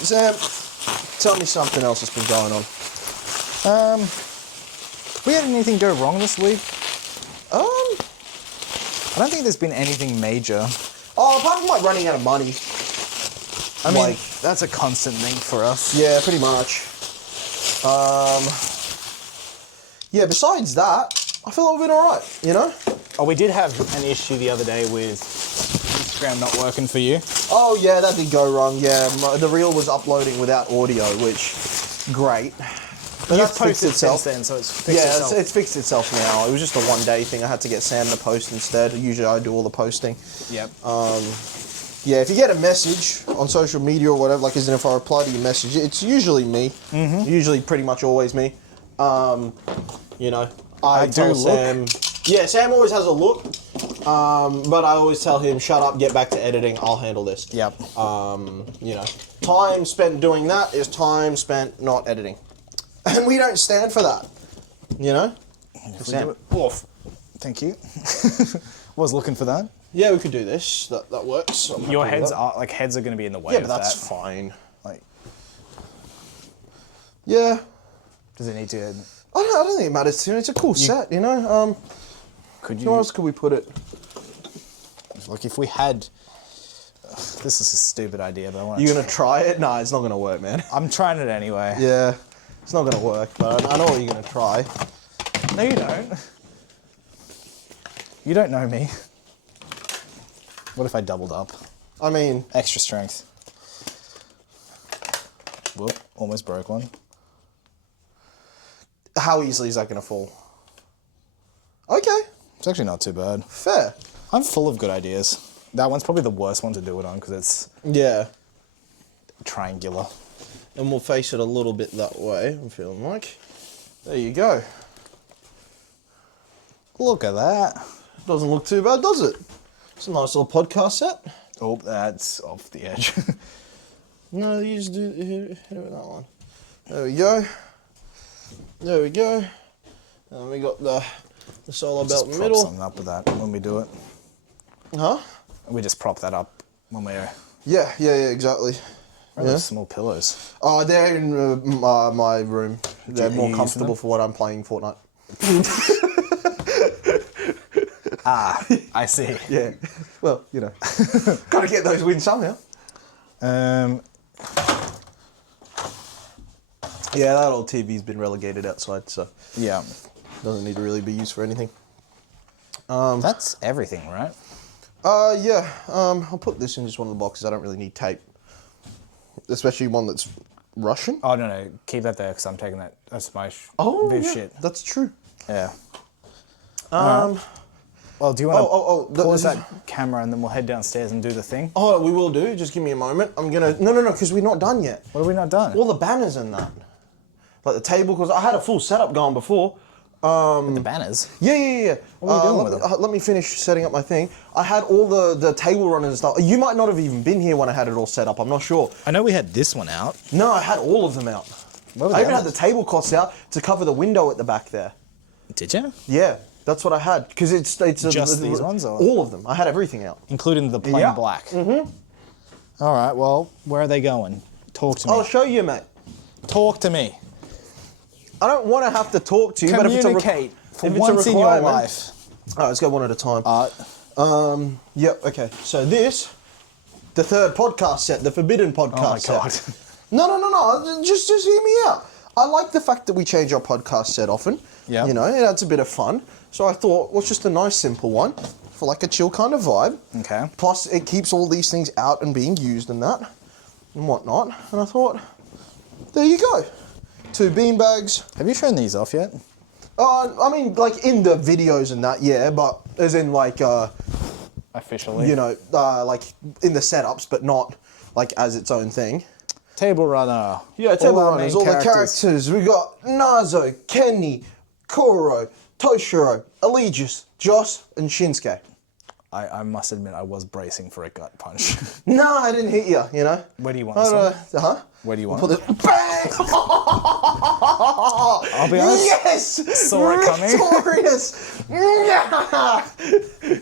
Sam, tell me something else that's been going on. We had anything go wrong this week? I don't think there's been anything major. Oh, apart from running out of money. I mean, that's a constant thing for us. Yeah, pretty much. Yeah, besides that, I feel like we've been alright, Oh, we did have an issue the other day with Instagram not working for you. Oh, yeah, that did go wrong, yeah. The reel was uploading without audio, which, great. But You've that's posted fixed itself. since then, so it's fixed itself. It's fixed itself now. It was just a one-day thing. I had to get Sam to post instead. Usually I do all the posting. Yep. Yeah, if you get a message on social media or whatever, like as in if I reply to your message, it's usually me. Usually pretty much always me. I tell Sam... Yeah, Sam always has a look, but I always tell him, shut up, get back to editing, I'll handle this. Yep. Time spent doing that is time spent not editing. And we don't stand for that, Sam. Off. Thank you. Was looking for that. Yeah, we could do this. That works. Your heads are going to be in the way. Yeah, of but that's that. fine. Yeah. Does it need to? I don't think it matters to me. It's a cool set, Could you? Where else could we put it? Like if we had. This is a stupid idea, but I want. You gonna try it? Nah, it's not gonna work, man. I'm trying it anyway. Yeah, it's not gonna work, but I know what you're gonna try. No, you don't. You don't know me. What if I doubled up? I mean... Extra strength. Whoop, almost broke one. How easily is that going to fall? Okay. It's actually not too bad. Fair. I'm full of good ideas. That one's probably the worst one to do it on because it's... Yeah. Triangular. And we'll face it a little bit that way, I'm feeling like. There you go. Look at that. Doesn't look too bad, does it? It's a nice little podcast set. Oh, that's off the edge. No, you just do hit it with that one. There we go. There we go. And we got the solo belt in the middle. Just prop something up with that when we do it. Huh? We just prop that up when we're... Yeah, exactly. Where are those small pillows? Oh, they're in my room. They're more comfortable for what I'm playing Fortnite. Ah, I see. Yeah. Well, gotta get those wins somehow. Yeah, that old TV's been relegated outside, so yeah, doesn't need to really be used for anything. That's everything, right? Yeah. I'll put this in just one of the boxes. I don't really need tape, especially one that's Russian. Oh no, keep that there because I'm taking that. That's my yeah, shit. That's true. Yeah. Well, do you want to pause that is... camera and then we'll head downstairs and do the thing? Oh, we will do. Just give me a moment. I'm gonna... No, because we're not done yet. What are we not done? All the banners and that. Like the table, because I had a full setup going before. With the banners? Yeah. What are you doing with them? Let me finish setting up my thing. I had all the table runners and stuff. You might not have even been here when I had it all set up. I'm not sure. I know we had this one out. No, I had all of them out. I even had the tablecloths out to cover the window at the back there. Did you? Yeah. That's what I had, because it's just these ones, or all of them. I had everything out, including the plain black. Mm-hmm. All right. Well, where are they going? Talk to me. I'll show you, mate. Talk to me. I don't want to have to talk to you, Communicate but if it's for once in your life. All right, let's go one at a time. Yep. Okay. So this, the third podcast set, the forbidden podcast set. Oh my god. No. Just hear me out. I like the fact that we change our podcast set often. Yeah. It adds a bit of fun. So I thought, what's just a nice simple one for like a chill kind of vibe. Okay. Plus it keeps all these things out and being used and that and whatnot. And I thought, there you go. 2 beanbags. Have you shown these off yet? I mean, like in the videos and that, yeah, but as in like, officially, you know, like in the setups, but not like as its own thing. Table runner. Yeah, table runners, all the characters. We got Nazo, Kenny, Koro, Toshiro, Aegis, Joss, and Shinsuke. I must admit, I was bracing for a gut punch. No, I didn't hit you, you know? Where do you want this one? Huh? Where do you want I'll put it? Bang! I'll be honest. Yes! Saw it coming. Victorious! Yeah!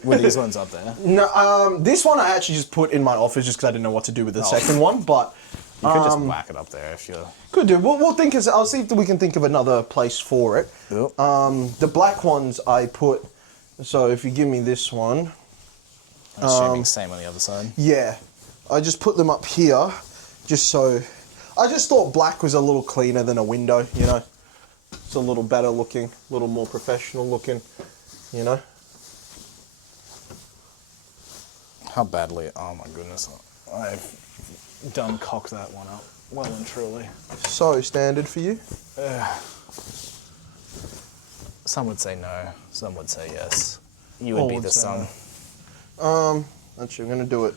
Were these ones up there? No, this one I actually just put in my office just because I didn't know what to do with the second one, but... You could just whack it up there if you're... Could do. We'll think... I'll see if we can think of another place for it. Yep. The black ones I put... So if you give me this one... I'm assuming same on the other side. Yeah. I just put them up here, just so... I just thought black was a little cleaner than a window, you know? It's a little better looking, a little more professional looking, you know? How badly... Oh my goodness. I've done cocked that one up. Well and truly. So standard for you? Some would say no. Some would say yes. You would be the sun. Actually, I'm gonna do it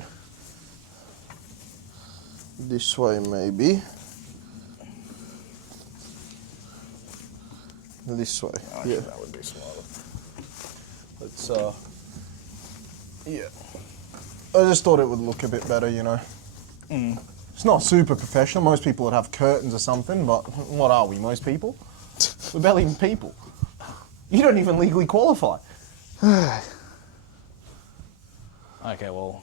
this way, maybe. This way. Actually, yeah, that would be smarter. Let's, yeah. I just thought it would look a bit better, you know. It's not super professional. Most people would have curtains or something, but what are we, most people? We're barely even people. You don't even legally qualify. Okay, well,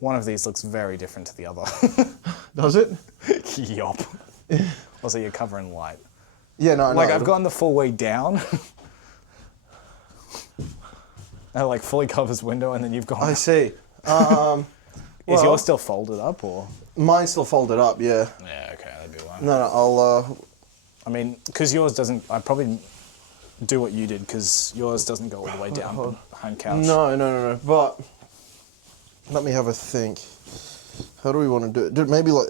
one of these looks very different to the other. Does it? Yup. Also, you're covering light. Yeah, no, Like, no. I've gone the full way down. It like fully covers window, and then you've gone... I see. Is yours still folded up, or...? Mine's still folded up, yeah. Yeah, okay, that'd be why. No, I'll, I mean, because yours doesn't... I'd probably do what you did, because yours doesn't go all the way down behind couch. No. But let me have a think. How do we want to do it? Maybe like,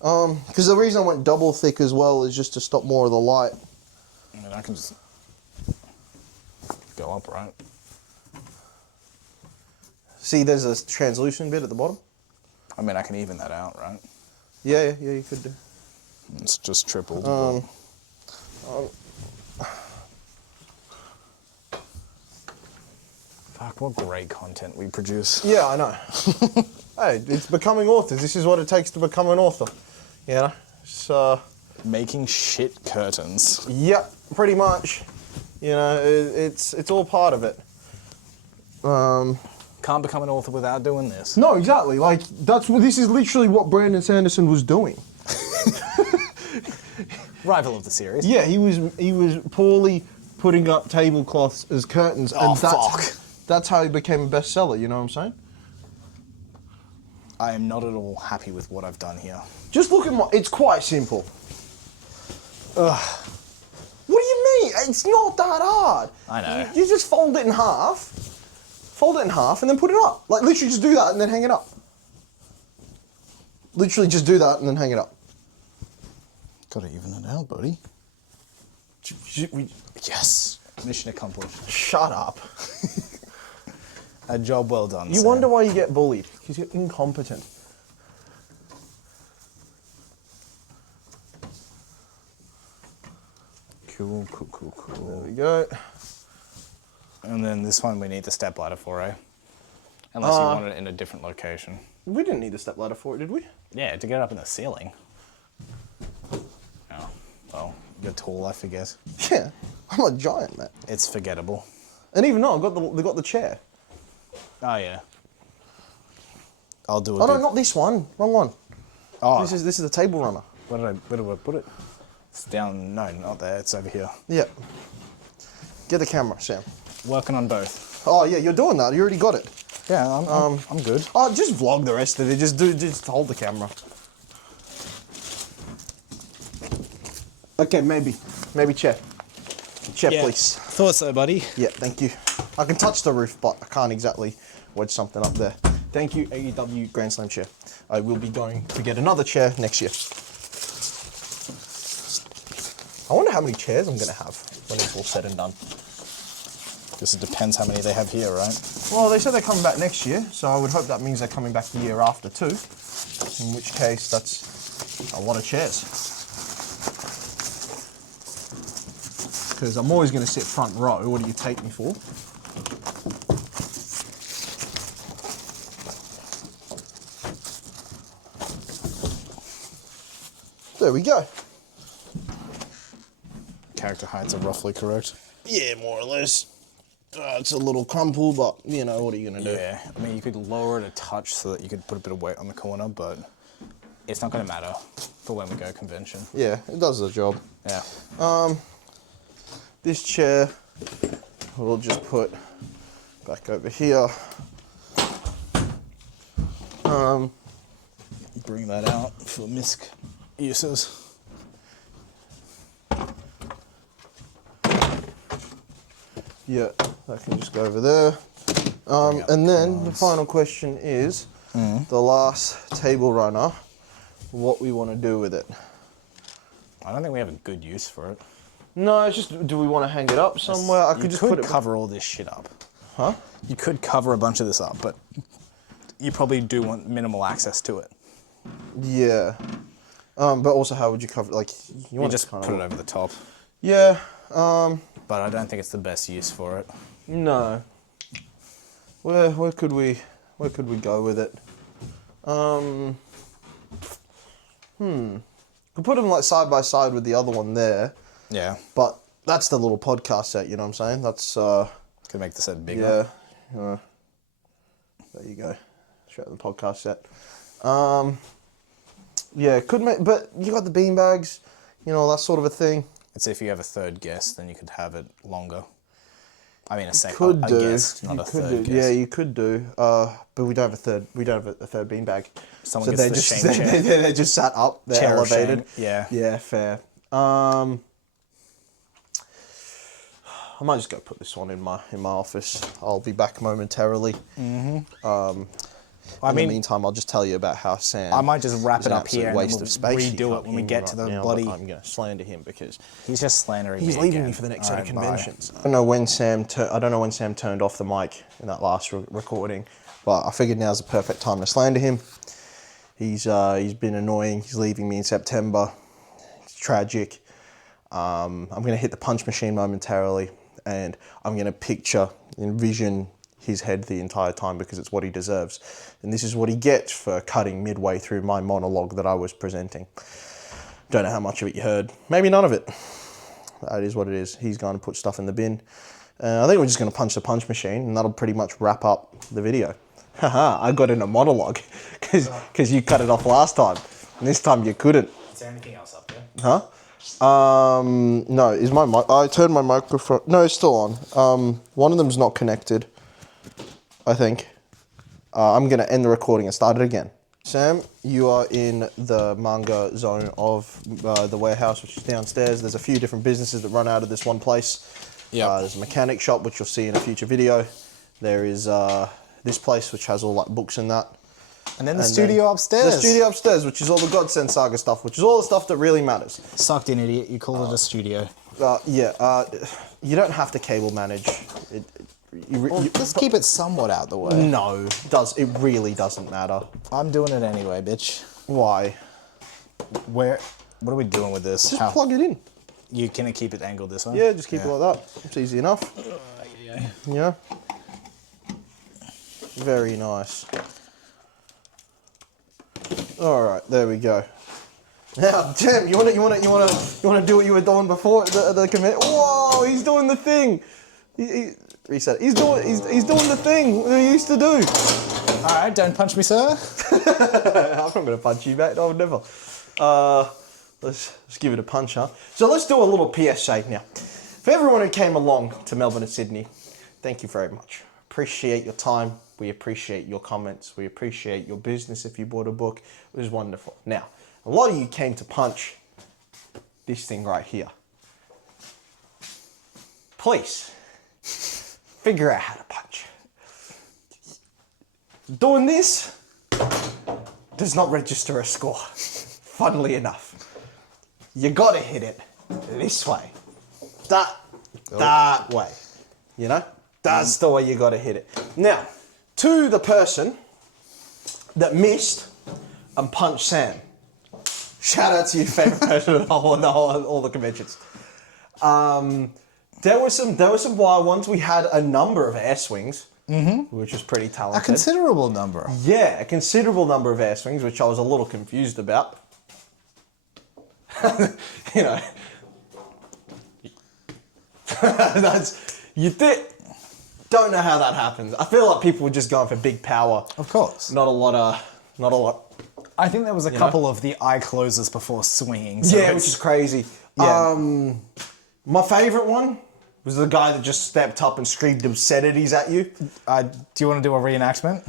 because the reason I went double thick as well is just to stop more of the light. I mean, I can just go up, right? See, there's a translucent bit at the bottom. I mean, I can even that out, right? Yeah, you could do. It's just tripled. Fuck, what great content we produce. Yeah, I know. Hey, it's becoming authors. This is what it takes to become an author. You know? So... Making shit curtains. Yep, pretty much. You know, it's all part of it. Can't become an author without doing this. No, exactly. Like, this is literally what Brandon Sanderson was doing. Rival of the series. Yeah, he was poorly putting up tablecloths as curtains, Oh, and fuck. That's how he became a bestseller. You know what I'm saying? I am not at all happy with what I've done here. Just look at it's quite simple. Ugh. What do you mean? It's not that hard. I know. You just fold it in half, and then put it up. Like, literally just do that and then hang it up. Literally just do that and then hang it up. Gotta even it out, buddy. Yes. Mission accomplished. Shut up. A job well done, You Sam. wonder why you get bullied. Because you're incompetent. Cool. There we go. And then this one we need the step ladder for, eh? Unless you want it in a different location. We didn't need a step ladder for it, did we? Yeah, to get up in the ceiling. Oh, well, you're tall, I forget. Yeah, I'm a giant, man. It's forgettable. And even though they got the chair. Oh, yeah. I'll do it. Oh no, not this one. Wrong one. Oh, This is the table runner. where do I put it? It's down. No, not there. It's over here. Yeah. Get the camera, Sam. Working on both. Oh yeah, you're doing that. You already got it. Yeah, I'm good. Oh, just vlog the rest of it. Just hold the camera. Okay, maybe chair. Chair, Yeah. please. Thought so, buddy. Yeah, thank you. I can touch the roof, but I can't exactly wedge something up there. Thank you, AEW Grand Slam chair. I will be going to get another chair next year. I wonder how many chairs I'm going to have when it's all said and done. Guess it depends how many they have here, right? Well, they said they're coming back next year, so I would hope that means they're coming back the year after too. In which case, that's a lot of chairs. Because I'm always going to sit front row. What do you take me for? There we go. Character heights are roughly correct. Yeah, more or less. It's a little crumpled, but you know, what are you going to do? Yeah, I mean, you could lower it a touch so that you could put a bit of weight on the corner, but it's not going to matter for when we go convention. Yeah, it does the job. Yeah. This chair we'll just put back over here. Bring that out for misc uses. Yeah, that can just go over there. And then the final question is the last table runner, what we want to do with it. I don't think we have a good use for it. No, it's just, do we want to hang it up somewhere? I could just put it... cover all this shit up. Huh? You could cover a bunch of this up, but you probably do want minimal access to it. Yeah. But also, how would you cover, like, you want just to put it over the top. Yeah. But I don't think it's the best use for it. No. Where could we go with it? Could put them like side by side with the other one there. Yeah. But that's the little podcast set, you know what I'm saying? That's could make the set bigger. Yeah. There you go. Show the podcast set. Yeah, could make, but you got the beanbags, you know, that sort of a thing. It's if you have a third guest, then you could have it longer. I mean, a second Could do. guest, not You a could third do. guest. Yeah, you could do. But we don't have a third. We don't have a third beanbag. Someone So gets the shame chair. they're just sat up. They're Chair of elevated. shame, yeah. Yeah, fair. I might just go put this one in my office. I'll be back momentarily. I In mean, the meantime, I'll just tell you about how Sam. I might just wrap is it an up here absolute and waste then of space. we'll You redo can't it when we hear get me to right the now, bloody... but I'm going to slander him because He's just slandering he's me leaving again. me for the next set of Alright, bye. conventions. I don't know when Sam. I don't know when Sam turned off the mic in that last recording, but I figured now's the perfect time to slander him. He's been annoying. He's leaving me in September. It's tragic. I'm going to hit the punch machine momentarily, and I'm going to envision his head the entire time because it's what he deserves. And this is what he gets for cutting midway through my monologue that I was presenting. Don't know how much of it you heard. Maybe none of it. That is what it is. He's going to put stuff in the bin. I think we're just going to punch the punch machine, and that'll pretty much wrap up the video. Haha, I got in a monologue because you cut it off last time. And this time you couldn't. Is there anything else up there? Huh? No, is my mic... I turned my microphone... No, it's still on. One of them's not connected, I think. I'm going to end the recording and start it again. Sam, you are in the manga zone of the warehouse, which is downstairs. There's a few different businesses that run out of this one place. Yeah. There's a mechanic shop, which you'll see in a future video. There is this place, which has all like books and that. And then the studio upstairs. The studio upstairs, which is all the Godsend Saga stuff, which is all the stuff that really matters. Sucked in, idiot. You call it a studio. You don't have to cable manage. Let's keep it somewhat out the way. No, it really doesn't matter. I'm doing it anyway, bitch. Why? What are we doing with this? Just plug it in. You can keep it angled this way? Yeah, just keep it like that. It's easy enough. Yeah. Very nice. All right, there we go. Now, Tim, you wanna do what you were doing before the commit? Whoa, he's doing the thing. Reset. He's doing the thing we used to do. All right, don't punch me, sir. I'm not gonna punch you, mate. I would never. Let's give it a punch, huh? So let's do a little PSA now. For everyone who came along to Melbourne and Sydney, thank you very much. Appreciate your time. We appreciate your comments. We appreciate your business if you bought a book. It was wonderful. Now, a lot of you came to punch this thing right here. please figure out how to punch. Doing this does not register a score, funnily enough. You gotta hit it this way. That way. You know? That's the way you gotta hit it. Now, to the person that missed and punched Sam. Shout out to your favorite person of all the conventions. There were some wild ones. We had a number of air swings, which was pretty talented. A considerable number. Yeah, a considerable number of air swings, which I was a little confused about. You know, don't know how that happens. I feel like people were just going for big power. Of course. Not a lot. I think there was a couple of the eye closers before swinging. So yeah, which is crazy. Yeah. My favourite one was the guy that just stepped up and screamed obscenities at you. Do you want to do a reenactment?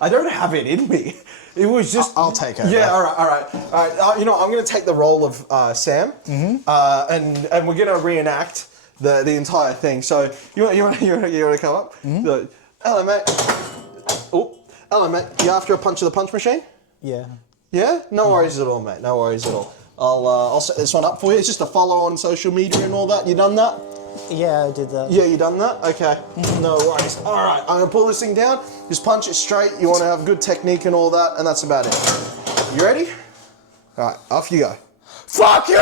I don't have it in me. It was just... I'll take it. Yeah, all right. You know, I'm going to take the role of Sam, and we're going to reenact the entire thing. So you want to come up? So, hello, mate. Oh, hello, mate. You after a punch of the punch machine? Yeah. Yeah? No worries at all, mate. No worries at all. I'll set this one up for you. It's just a follow on social media and all that. You done that? Yeah, I did that. Yeah, you done that? Okay. No worries. All right, I'm gonna pull this thing down. Just punch it straight. You want to have good technique and all that, and that's about it. You ready? All right, off you go. Fuck you!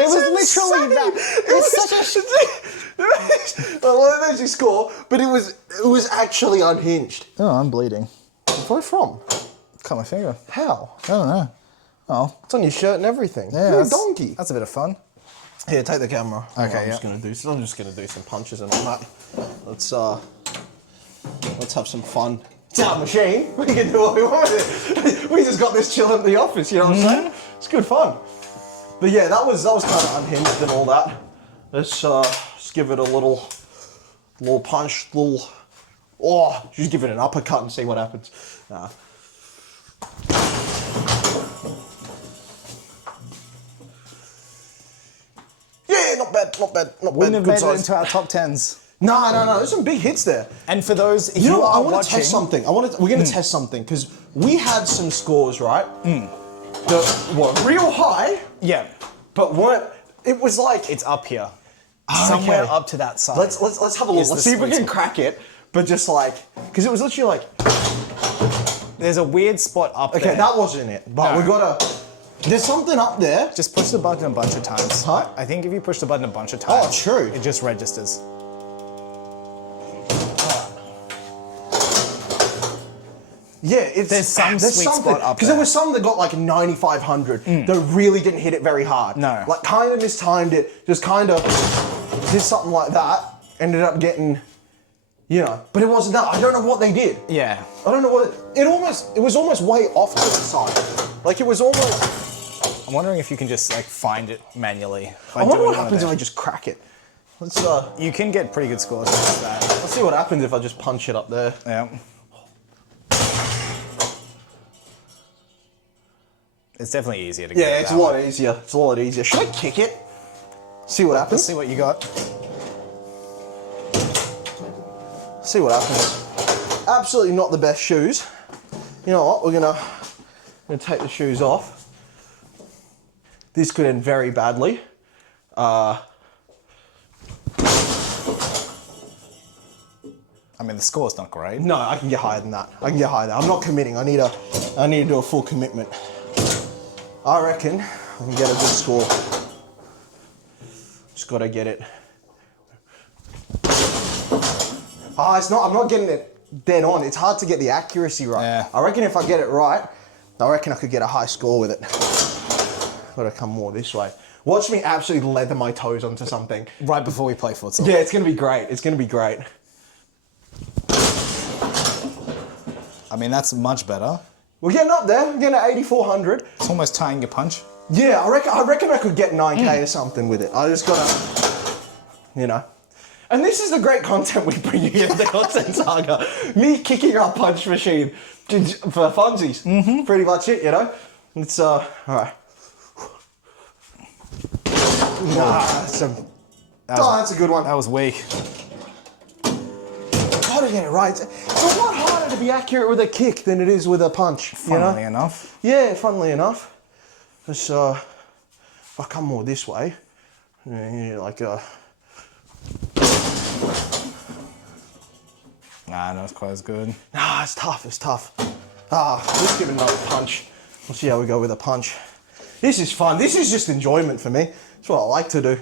It was literally that. It was such a... Well, it actually score, but it was actually unhinged. Oh, I'm bleeding. Where from? Cut my finger. How? I don't know. Oh. It's on your shirt and everything. Yeah, You're a donkey. That's a bit of fun. Here, take the camera. Okay, I'm just gonna do some punches and all that. Let's have some fun. It's our machine. We can do what we want with it. We just got this chilling at the office. You know what I'm saying? It's good fun. But yeah, that was kind of unhinged and all that. Let's just give it a little punch, just give it an uppercut and see what happens. Nah. Yeah, not bad. Wouldn't have Good made it size. into our top 10s. No, there's some big hits there. And for those, if You know what? I are want watching, to test something. We're going to test something because we had some scores, right? That were real high, yeah, but weren't. It was like it's up here, Oh, somewhere okay. up to that side. Let's have a look. Is Let's the see if we sweet can spot. crack it. But just like because it was literally like There's a weird spot up okay, there. that wasn't it. But No. we gotta. There's something up there. Just push the button a bunch of times. Huh? I think if you push the button a bunch of times, true. it just registers. Yeah, There's some sweet something spot up because there. there was some that got like 9,500 that really didn't hit it very hard. No. Like kind of mistimed it, just kind of did something like that. Ended up getting, but it wasn't that. I don't know what they did. Yeah. I don't know what it was almost way off to the side. Like it was almost. I'm wondering if you can just like find it manually. I wonder what happens if I just crack it. Let's You can get pretty good scores with that. let's see what happens if I just punch it up there. Yeah. It's definitely easier to get. Yeah, it it's that a lot way. easier. It's a lot easier. Should I kick it? See what Let's happens. see what you got. See what happens. Absolutely not the best shoes. You know what? We're gonna take the shoes off. This could end very badly. I mean, the score's not great. No, I can get higher than that. I'm not committing. I need to do a full commitment. I reckon I can get a good score. Just gotta get it. I'm not getting it dead on. It's hard to get the accuracy right. Yeah. I reckon if I get it right, I reckon I could get a high score with it. Gotta come more this way. Watch me absolutely leather my toes onto something. Right before we play futsal. Yeah, it's gonna be great. It's gonna be great. I mean, that's much better. We're getting up there. We're getting at 8,400. It's almost tying your punch. Yeah, I reckon I could get 9K or something with it. I just gotta, And this is the great content we bring you here at the Content Saga. Me kicking our punch machine for funsies. Pretty much it, It's all right. That's a good one. That was weak. Gotta get it right. It's a lot harder to be accurate with a kick than it is with a punch. Funnily enough. Yeah, funnily enough. It's, if I come more this way, like Nah, not quite as good. Nah, it's tough, it's tough. Let's give it another punch. We'll see how we go with a punch. This is fun. This is just enjoyment for me. It's what I like to do.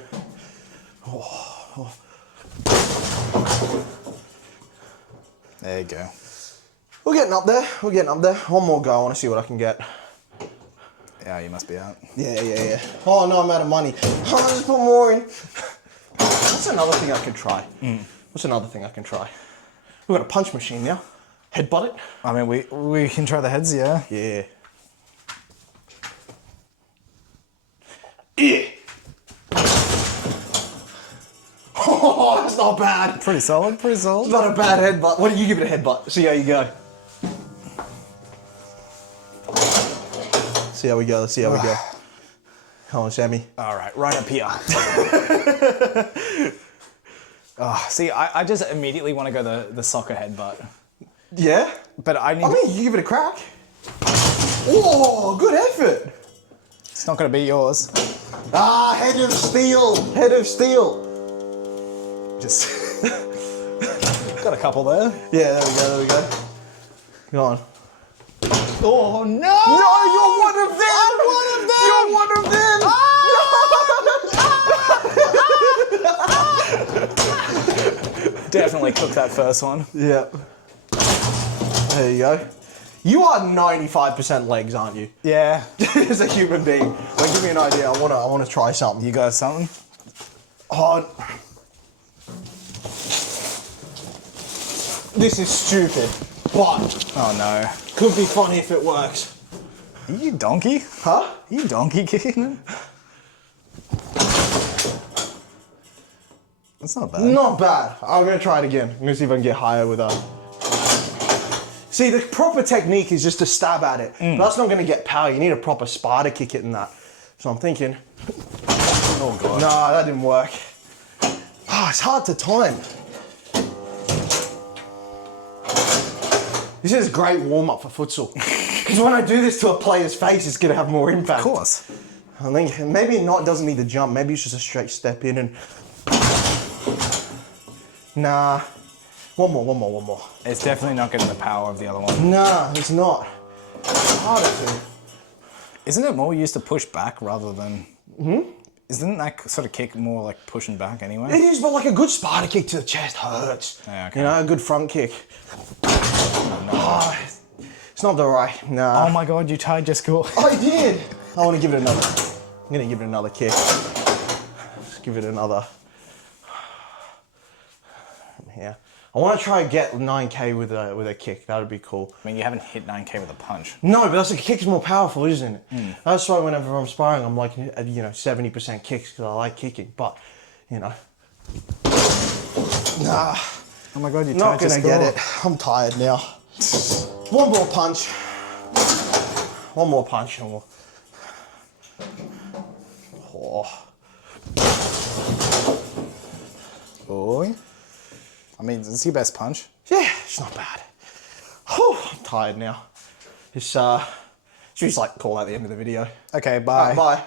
There you go. We're getting up there. We're getting up there. One more go. I want to see what I can get. Yeah, you must be out. Yeah. Oh, no, I'm out of money. Oh, let's put more in. What's another thing I can try? What's another thing I can try? We've got a punch machine now. Headbutt it. I mean, we can try the heads, yeah. Yeah. Yeah. Oh, that's not bad. Pretty solid, pretty solid. It's not a bad headbutt. What do you give it a headbutt? See how you go. See how we go. Let's see how we go. Come on, Sammy. All right, right up here. See, I just immediately want to go the soccer headbutt. Yeah? But I mean, you give it a crack. Oh, good effort. It's not going to be yours. Head of steel. Head of steel. Just got a couple there. Yeah, there we go. Go on. Oh no! No, you're one of them! You're one of them! No! Definitely cooked that first one. Yeah. There you go. You are 95% legs, aren't you? Yeah. As a human being. Like, give me an idea. I wanna try something. You got something? Oh. This is stupid, but Oh no. could be funny if it works. Are you donkey? Huh? Are you donkey kicking it? That's not bad. Not bad. I'm gonna try it again. I'm gonna see if I can get higher with that. See, the proper technique is just to stab at it. But that's not gonna get power. You need a proper spider kick it in that. So I'm thinking, Oh god. no, that didn't work. It's hard to time. This is a great warm-up for futsal. Because when I do this to a player's face, it's gonna have more impact. Of course. I think maybe doesn't need the jump. Maybe it's just a straight step in and... Nah. One more. It's definitely not getting the power of the other one. Nah, it's not. It's harder to. Isn't it more used to push back rather than... Isn't that sort of kick more like pushing back anyway? It is, but like a good spider kick to the chest hurts. Yeah, okay. You know, a good front kick. It's not the right. Nah. Oh my god, you tied your score. I did. I want to give it another. I'm gonna give it another kick. Just give it another. Yeah. I want to try and get 9K with a kick. That would be cool. I mean, you haven't hit 9K with a punch. No, but that's a kick's more powerful, isn't it? That's why whenever I'm sparring, I'm like, 70% kicks because I like kicking. But, nah. Oh my god, you Not tied your gonna score. get it. I'm tired now. One more punch. One more punch and we'll... Oh. I mean, it's your best punch. Yeah, it's not bad. Whew, I'm tired now. Should we just like call that the end of the video? Okay, bye. Bye.